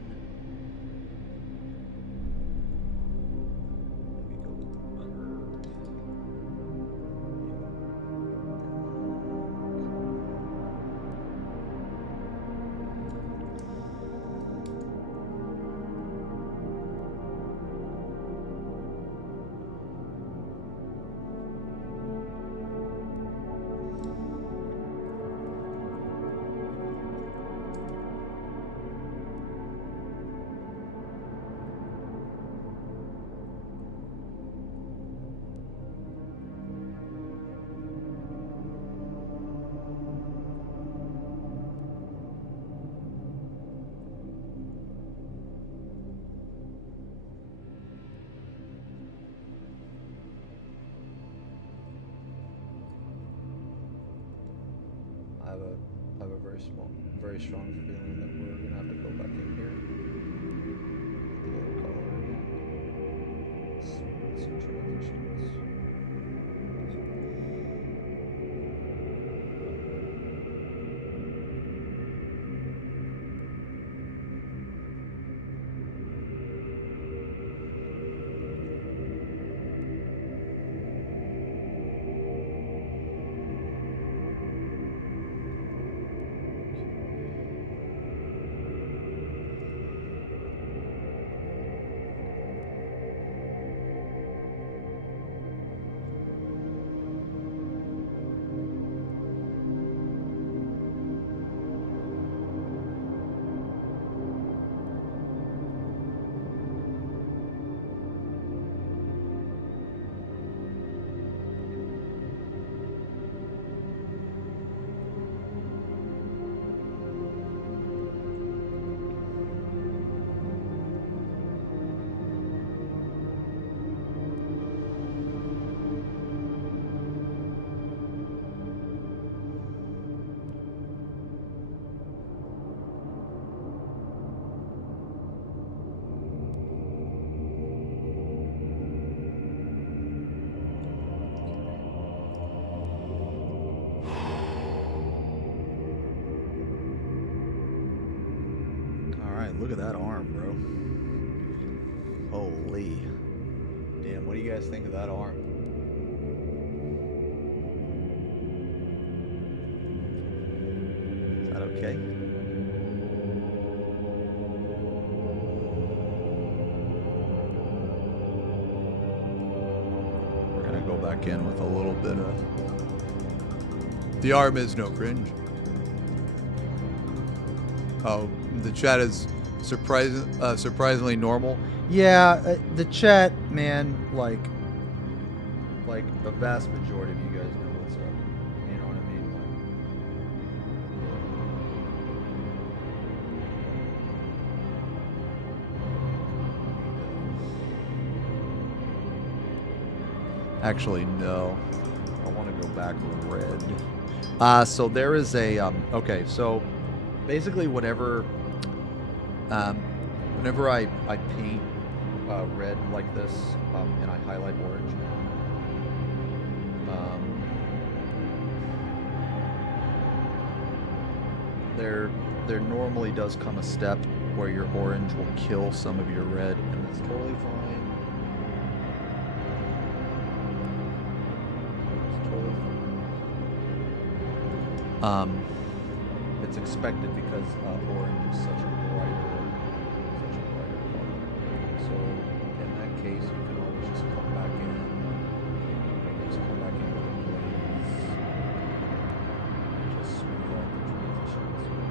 I have a very strong feeling that we're gonna have to go back in here. The other color again. Some transitions. Look at that arm, bro. Holy. Damn, what do you guys think of that arm? Is that okay? back in with a little bit of... The arm is no cringe. Oh, the chat is surprisingly normal. Yeah, the chat, man, like the vast majority of you guys know what's up. You know what I mean? Actually, no. I want to go back red. So there is a okay. So basically, whenever I paint red like this and I highlight orange, there normally does come a step where your orange will kill some of your red, and that's totally fine. It's expected because orange is such a brighter color. So in that case, you can always just come back in. Just come back in with a glaze. And just smooth out the transitions.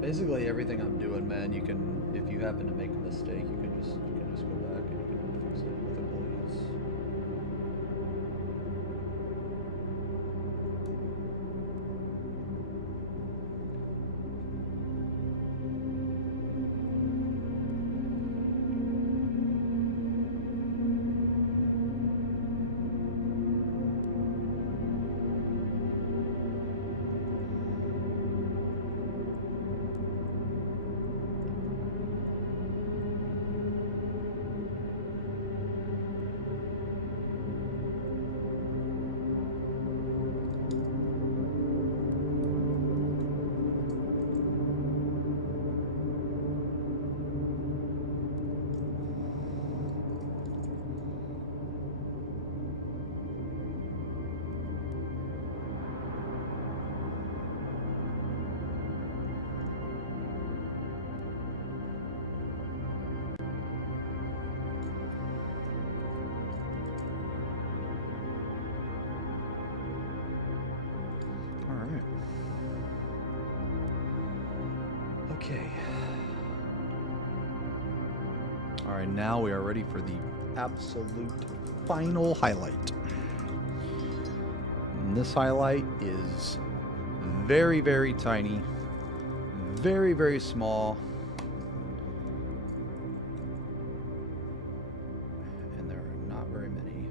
Basically everything I'm doing, man, you can, if you happen to make a mistake, you can just go back and you can fix it with a glaze. Okay. All right, now we are ready for the absolute final highlight. And this highlight is very, very tiny, very, very small. And there are not very many.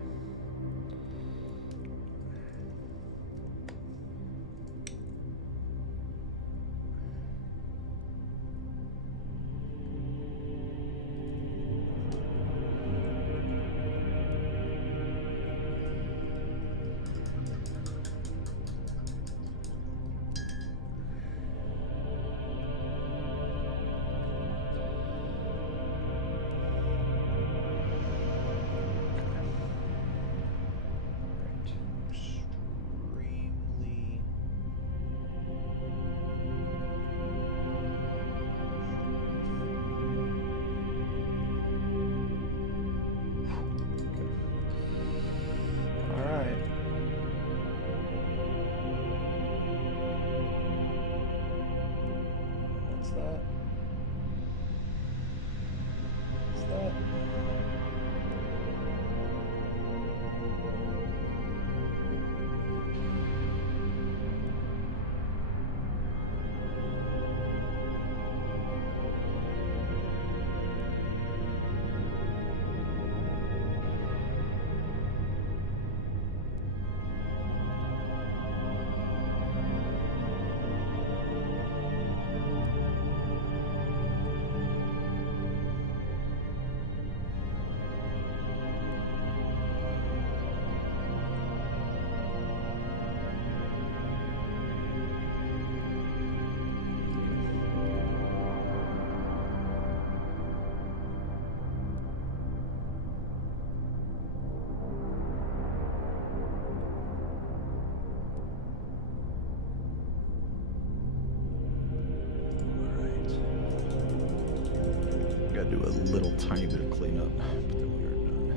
gotta do a little tiny bit of cleanup, but then we are done.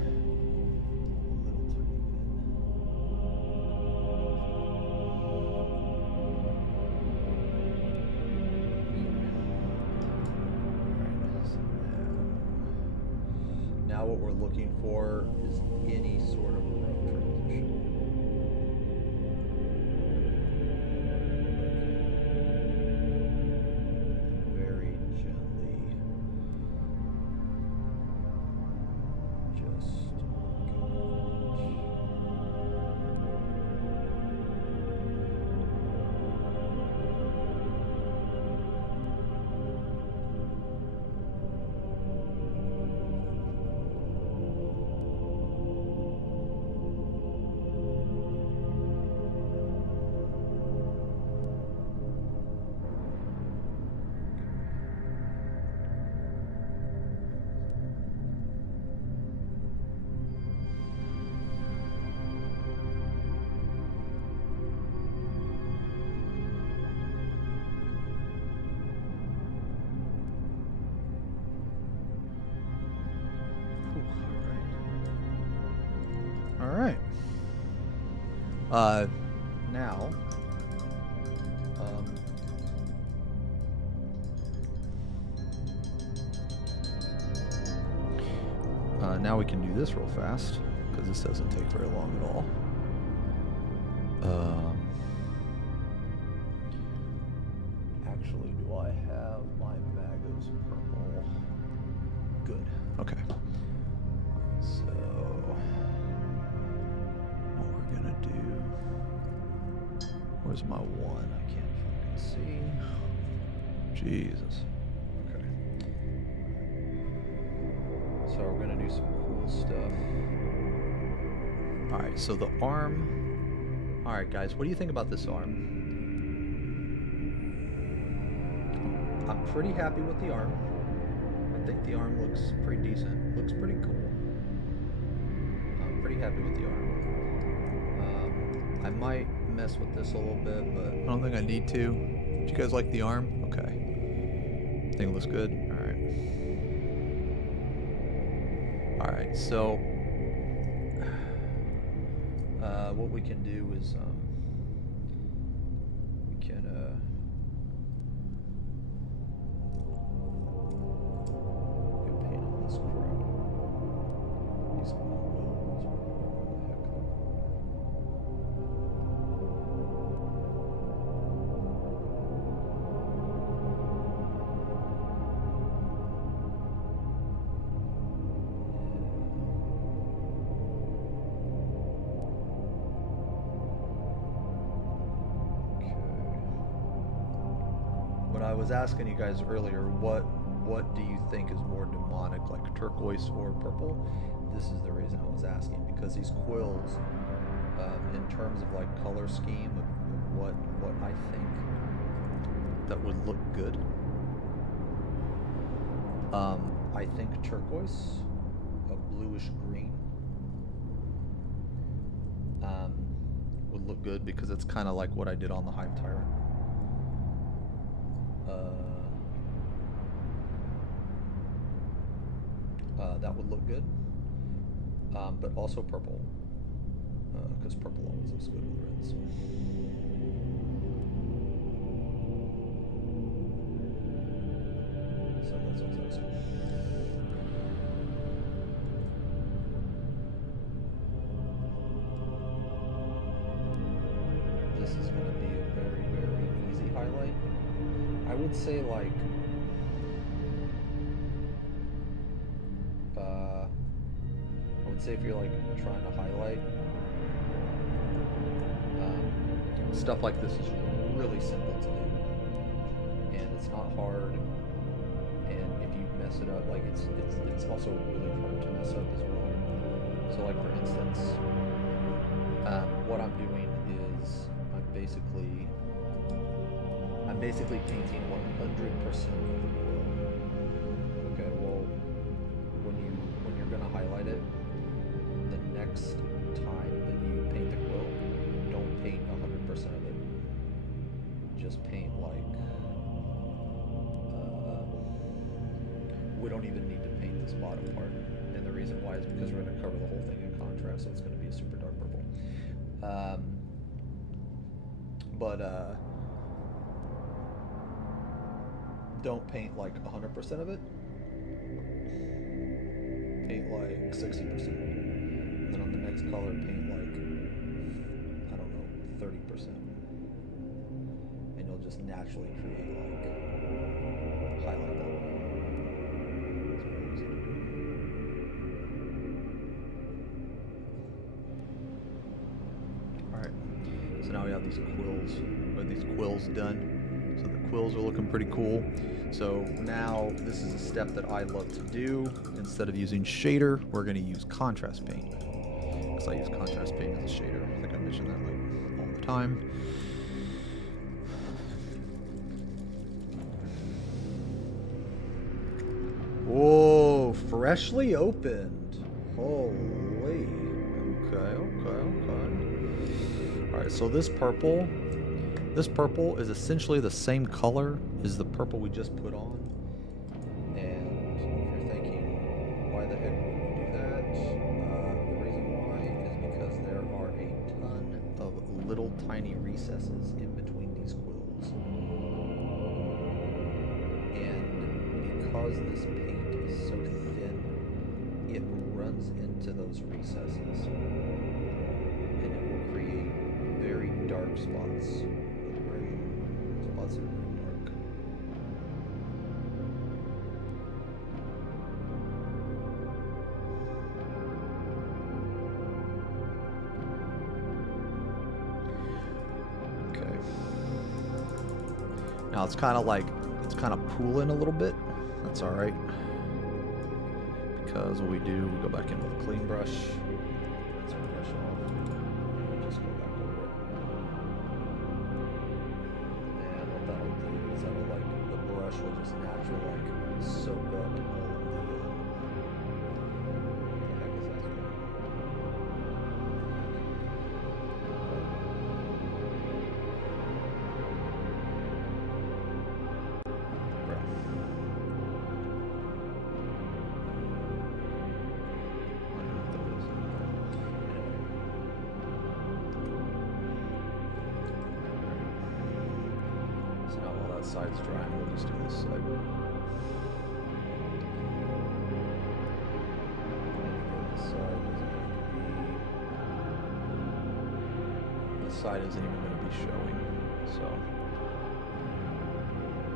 Little tiny bit. Now what we're looking for is any sort of rough transition. Very gently, just all right. Now, now we can do this real fast because this doesn't take very long at all. Actually, do I have my Magos purple? Good. Okay. So, what we're gonna do? Where's my one? I can't fucking see. Jesus. Okay. So we're gonna do some cool stuff. All right. So the arm. All right, guys. What do you think about this arm? I'm pretty happy with the arm. I think the arm looks pretty decent. Looks pretty cool. I'm pretty happy with the arm. I might mess with this a little bit, but I don't think I need to. Do you guys like the arm? Okay. Think it looks good? Alright. Alright, so what we can do is we can paint on this crap. These wounds, what the heck. But I was asking you guys earlier, what do you think is more demonic, like turquoise or purple? This is the reason I was asking, because these quills, in terms of like color scheme of what I think that would look good, I think turquoise, a bluish green, would look good because it's kind of like what I did on the Hive Tyrant. That would look good, but also purple, because purple always looks good with red. So that's what I was asking. This is going to be a very, very easy highlight. I would say like if you're like trying to highlight stuff like this is really simple to do, and it's not hard, and if you mess it up, like it's also really hard to mess up as well. So like for instance, what I'm doing is I'm basically painting 100% of the quill. Okay, well when you're gonna highlight it, the next time that you paint the quill, don't paint 100% of it. Just paint like don't even need to paint this bottom part. And the reason why is because we're going to cover the whole thing in contrast, so it's going to be a super dark purple. Don't paint like 100% of it. Paint like 60%. And then on the next color, paint like, I don't know, 30%. And you'll just naturally create like highlight that way. It's very easy to do. Alright, so now we have these quills done. So the quills are looking pretty cool. So now this is a step that I love to do. Instead of using shader, we're going to use contrast paint. Because I use contrast paint as a shader. I think I mentioned that like all the time. Whoa, freshly opened. Holy. Okay. Alright, so this purple is essentially the same color as the purple we just put on. And if you're thinking, why the heck would we do that? The reason why is because there are a ton of little tiny recesses in between these quills. And because this paint is so thin, it runs into those recesses. And it will create very dark spots. Spots that are very dark. Okay. Now it's kind of pooling a little bit. That's all right. Because what we do, we go back in with a clean brush. Rinse our brush off. And just go back over it. And what that'll do is the brush will just naturally soak up all of the heck is that? Side's dry, and we'll just do this side. This side isn't even going to be showing, so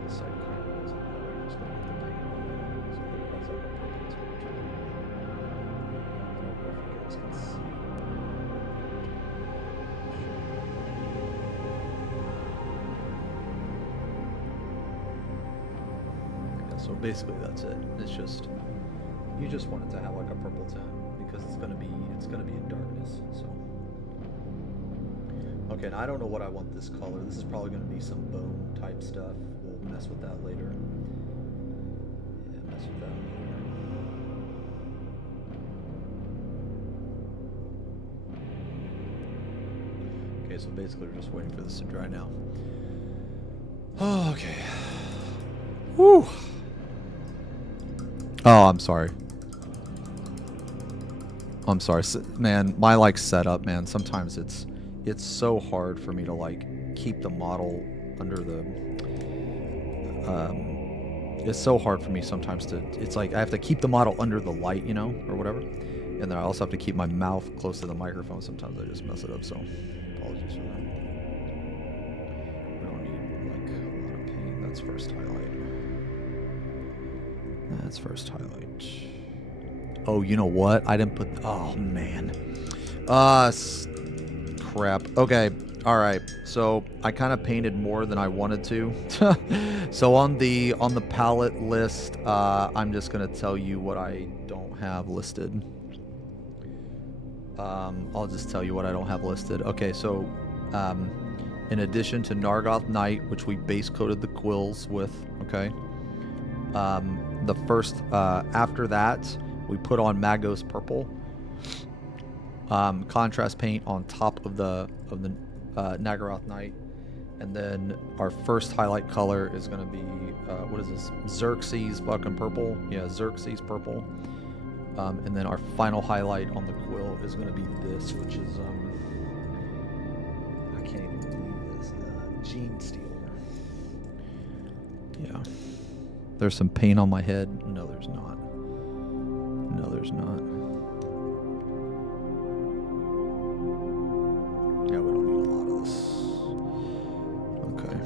this side kind of doesn't matter. We're just going to get the paint on there. So it looks like a purple tint. I don't know if you guys can see. So basically that's it. It's just, you just want it to have like a purple tint because it's gonna be in darkness. So okay, now I don't know what I want this color. This is probably gonna be some bone type stuff. We'll mess with that later. Yeah, mess with that later. Okay, so basically we're just waiting for this to dry now. Oh, okay. Whew. Oh, I'm sorry. I'm sorry, man. My setup, man. Sometimes it's so hard for me to keep the model under the. It's so hard for me sometimes to. It's like I have to keep the model under the light, or whatever, and then I also have to keep my mouth close to the microphone. Sometimes I just mess it up. So, apologies for that. We don't need a lot of paint. That's first highlight. That's first highlight. Oh, you know what? I didn't put. Oh man. Crap. Okay. All right. So I kind of painted more than I wanted to. So on the palette list, I'm just gonna tell you what I don't have listed. I'll just tell you what I don't have listed. Okay. So, in addition to Nargoth Night, which we base coated the quills with. Okay. The first after that we put on Magos Purple, contrast paint on top of the Nagaroth Night, And then our first highlight color is going to be, what is this? Xerxes fucking purple. Yeah, Xerxes purple. And then our final highlight on the quill is going to be this, which is, I can't even believe this, Gene Steel. Yeah. There's some paint on my head. No, there's not. No, there's not. Yeah, we don't need a lot of this. Okay.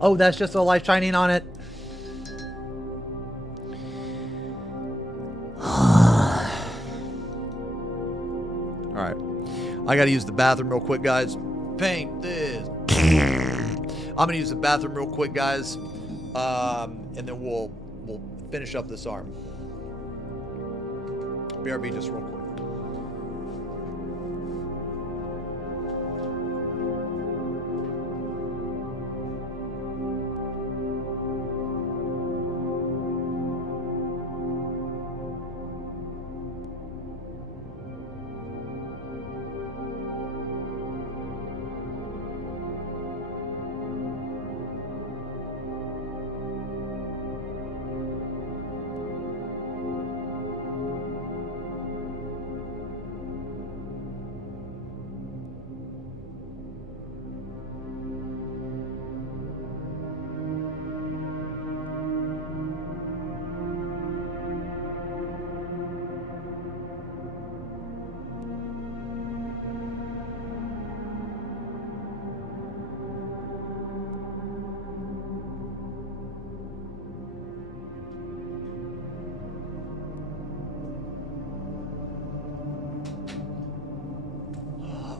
Oh, that's just a light shining on it. Alright. I gotta use the bathroom real quick, guys. Paint this. I'm gonna use the bathroom real quick, guys. And then we'll finish up this arm. BRB just real quick.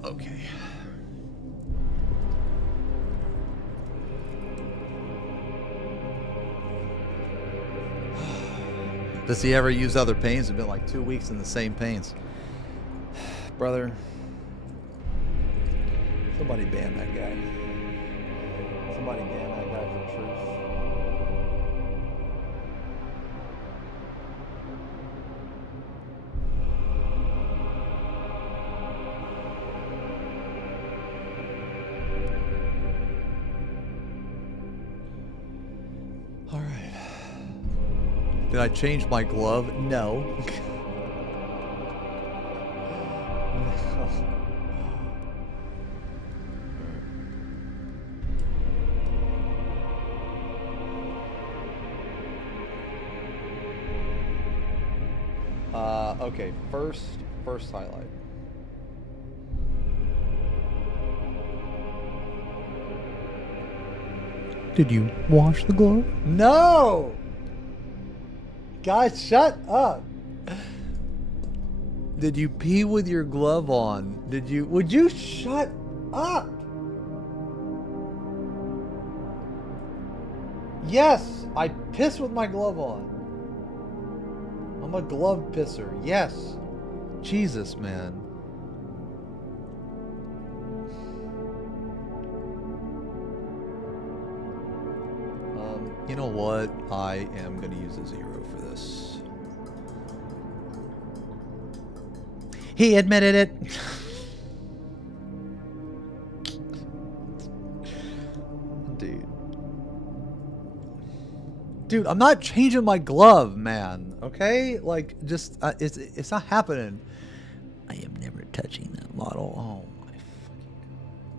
Okay. Does he ever use other paints? It's been like 2 weeks in the same paints. Brother. Somebody ban that guy. Somebody ban that guy for truth. All right. Did I change my glove? No. Okay, first highlight. Did you wash the glove? No! Guys, shut up. Did you pee with your glove on? Would you shut up? Yes, I piss with my glove on. I'm a glove pisser. Yes. Jesus, man. You know what? I am going to use a 0 for this. He admitted it. Dude, I'm not changing my glove, man. Okay? Like, just, it's not happening. I am never touching that model. Oh, my fucking God.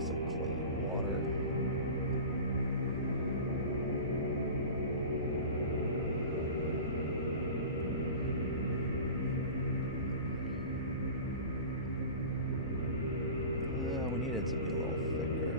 Some clean water. We need it to be a little thicker.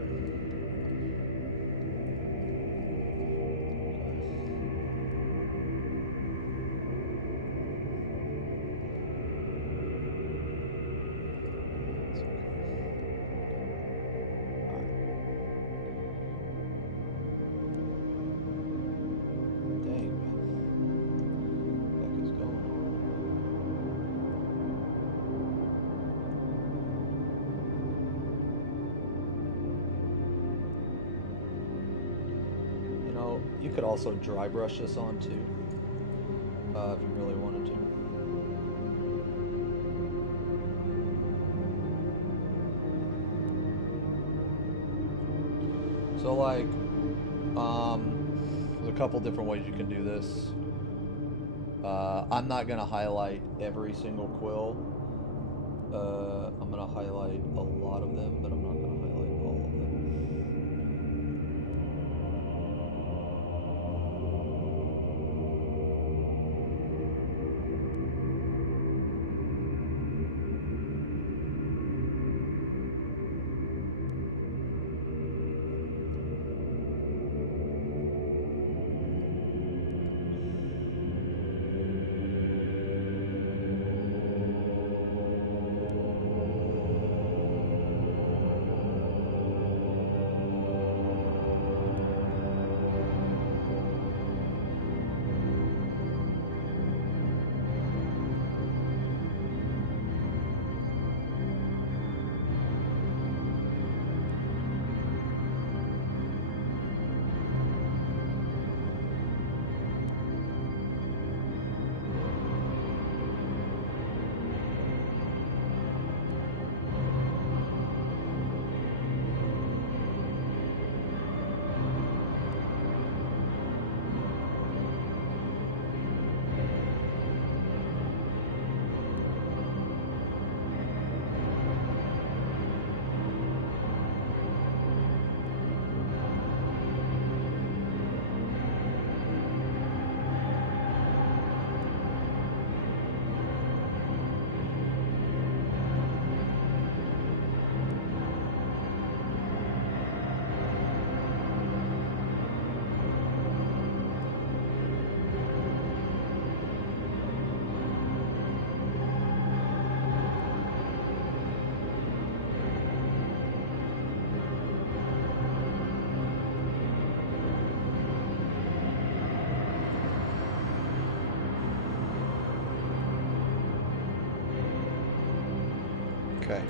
You could also dry brush this on too, if you really wanted to. So like, there's a couple different ways you can do this. I'm not gonna highlight every single quill. I'm gonna highlight a lot of them, but I'm not gonna highlight all of them. Okay.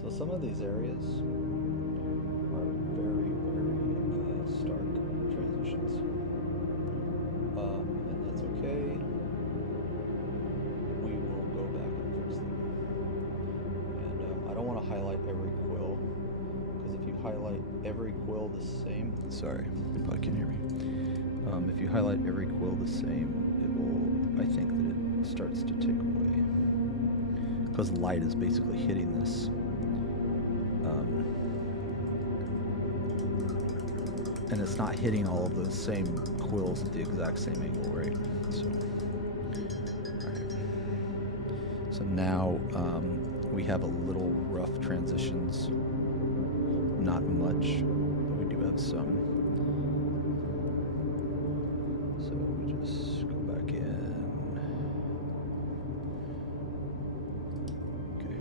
So some of these areas are very, very stark transitions, and that's okay. We will go back and fix them. And I don't want to highlight every quill, because if you highlight every quill the same, sorry, you probably can't hear me. If you highlight every quill the same, it will, I think that it starts to tick away, because light is basically hitting this. And it's not hitting all of the same quills at the exact same angle, right? So, alright. So now we have a little rough transitions. Not much, but we do have some. So we just go back in. Okay.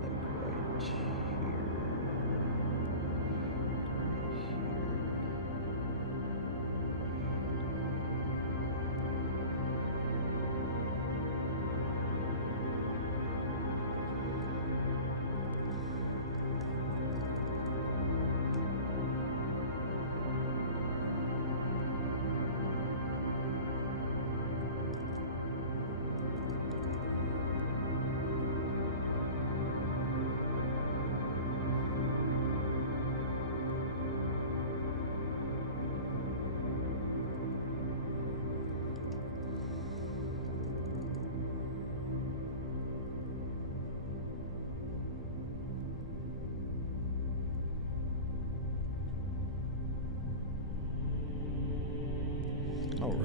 Like right here.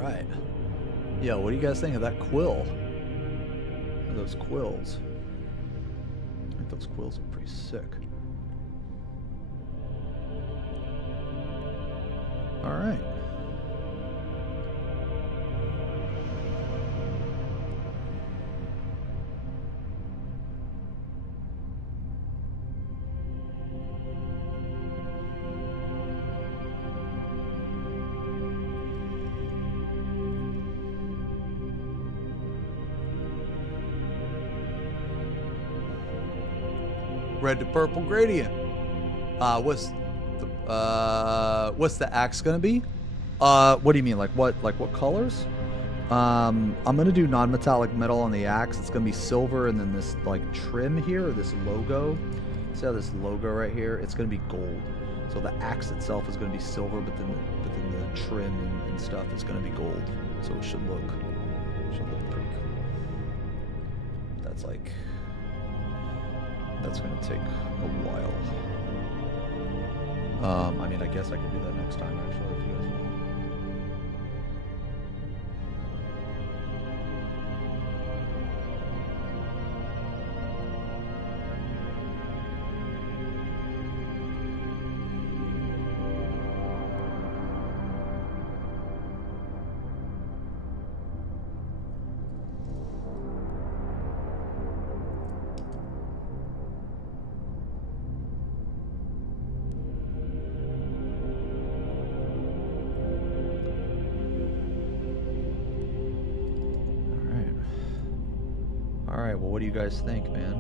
right. Yeah, what do you guys think of that quill? Or those quills? I think those quills are pretty sick. All right. Red to purple gradient. What's the axe gonna be? What do you mean? Like what colors? I'm gonna do non-metallic metal on the axe. It's gonna be silver, and then this like trim here, or this logo. See how this logo right here? It's gonna be gold. So the axe itself is gonna be silver, but then the trim and stuff is gonna be gold. So it should look pretty cool. That's gonna take a while. I mean, I guess I could do that next time, actually, if you guys want. Alright, well, what do you guys think, man?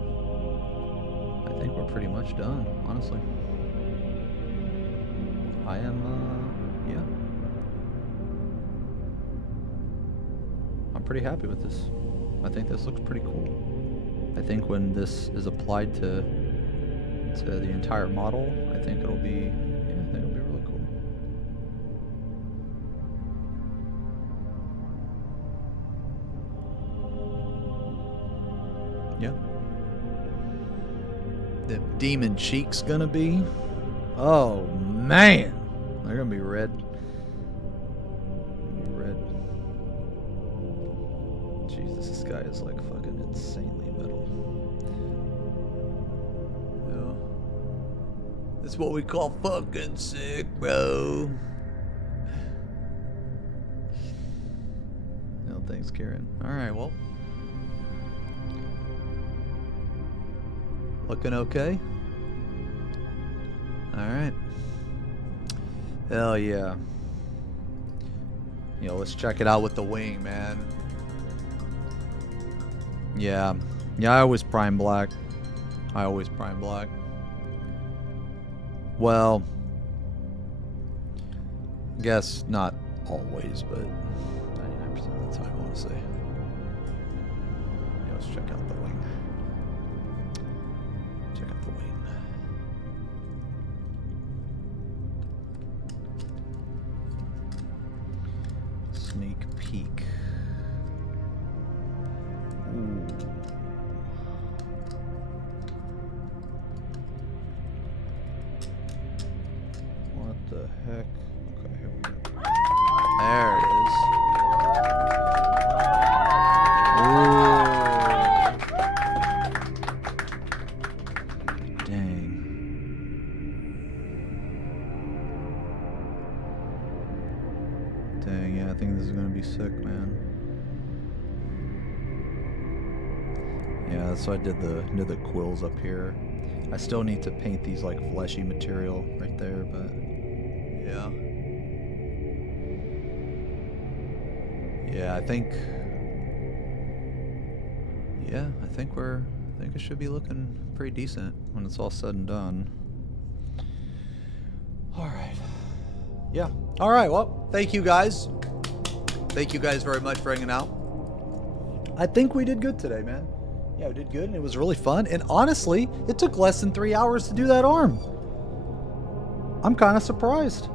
I think we're pretty much done, honestly. I am, yeah. I'm pretty happy with this. I think this looks pretty cool. I think when this is applied to the entire model, I think it'll be, yeah, I think it'll be really cool. Yeah. The demon cheeks gonna be, oh man, they're gonna be red. Jesus, this guy is like fucking insanely metal. Yeah. That's what we call fucking sick, bro. No thanks, Karen. Alright, well. Looking okay? Alright. Hell yeah. You know, let's check it out with the wing, man. Yeah. Yeah, I always prime black. Well, I guess not always, but 99% of the time, I want to say. Yeah, let's check out the wing. Check out the wing. Sneak peek. Ooh. What the heck? Okay, here we go. There it is. Ooh. Dang. Dang, yeah, I think this is gonna be sick, man. Yeah, so I did the quills up here. I still need to paint these like fleshy material right there, but yeah. Yeah, I think it should be looking pretty decent when it's all said and done. All right. Yeah. All right. Well, thank you guys. Thank you guys very much for hanging out. I think we did good today, man. Yeah, we did good, and it was really fun. And honestly, it took less than 3 hours to do that arm. I'm kind of surprised.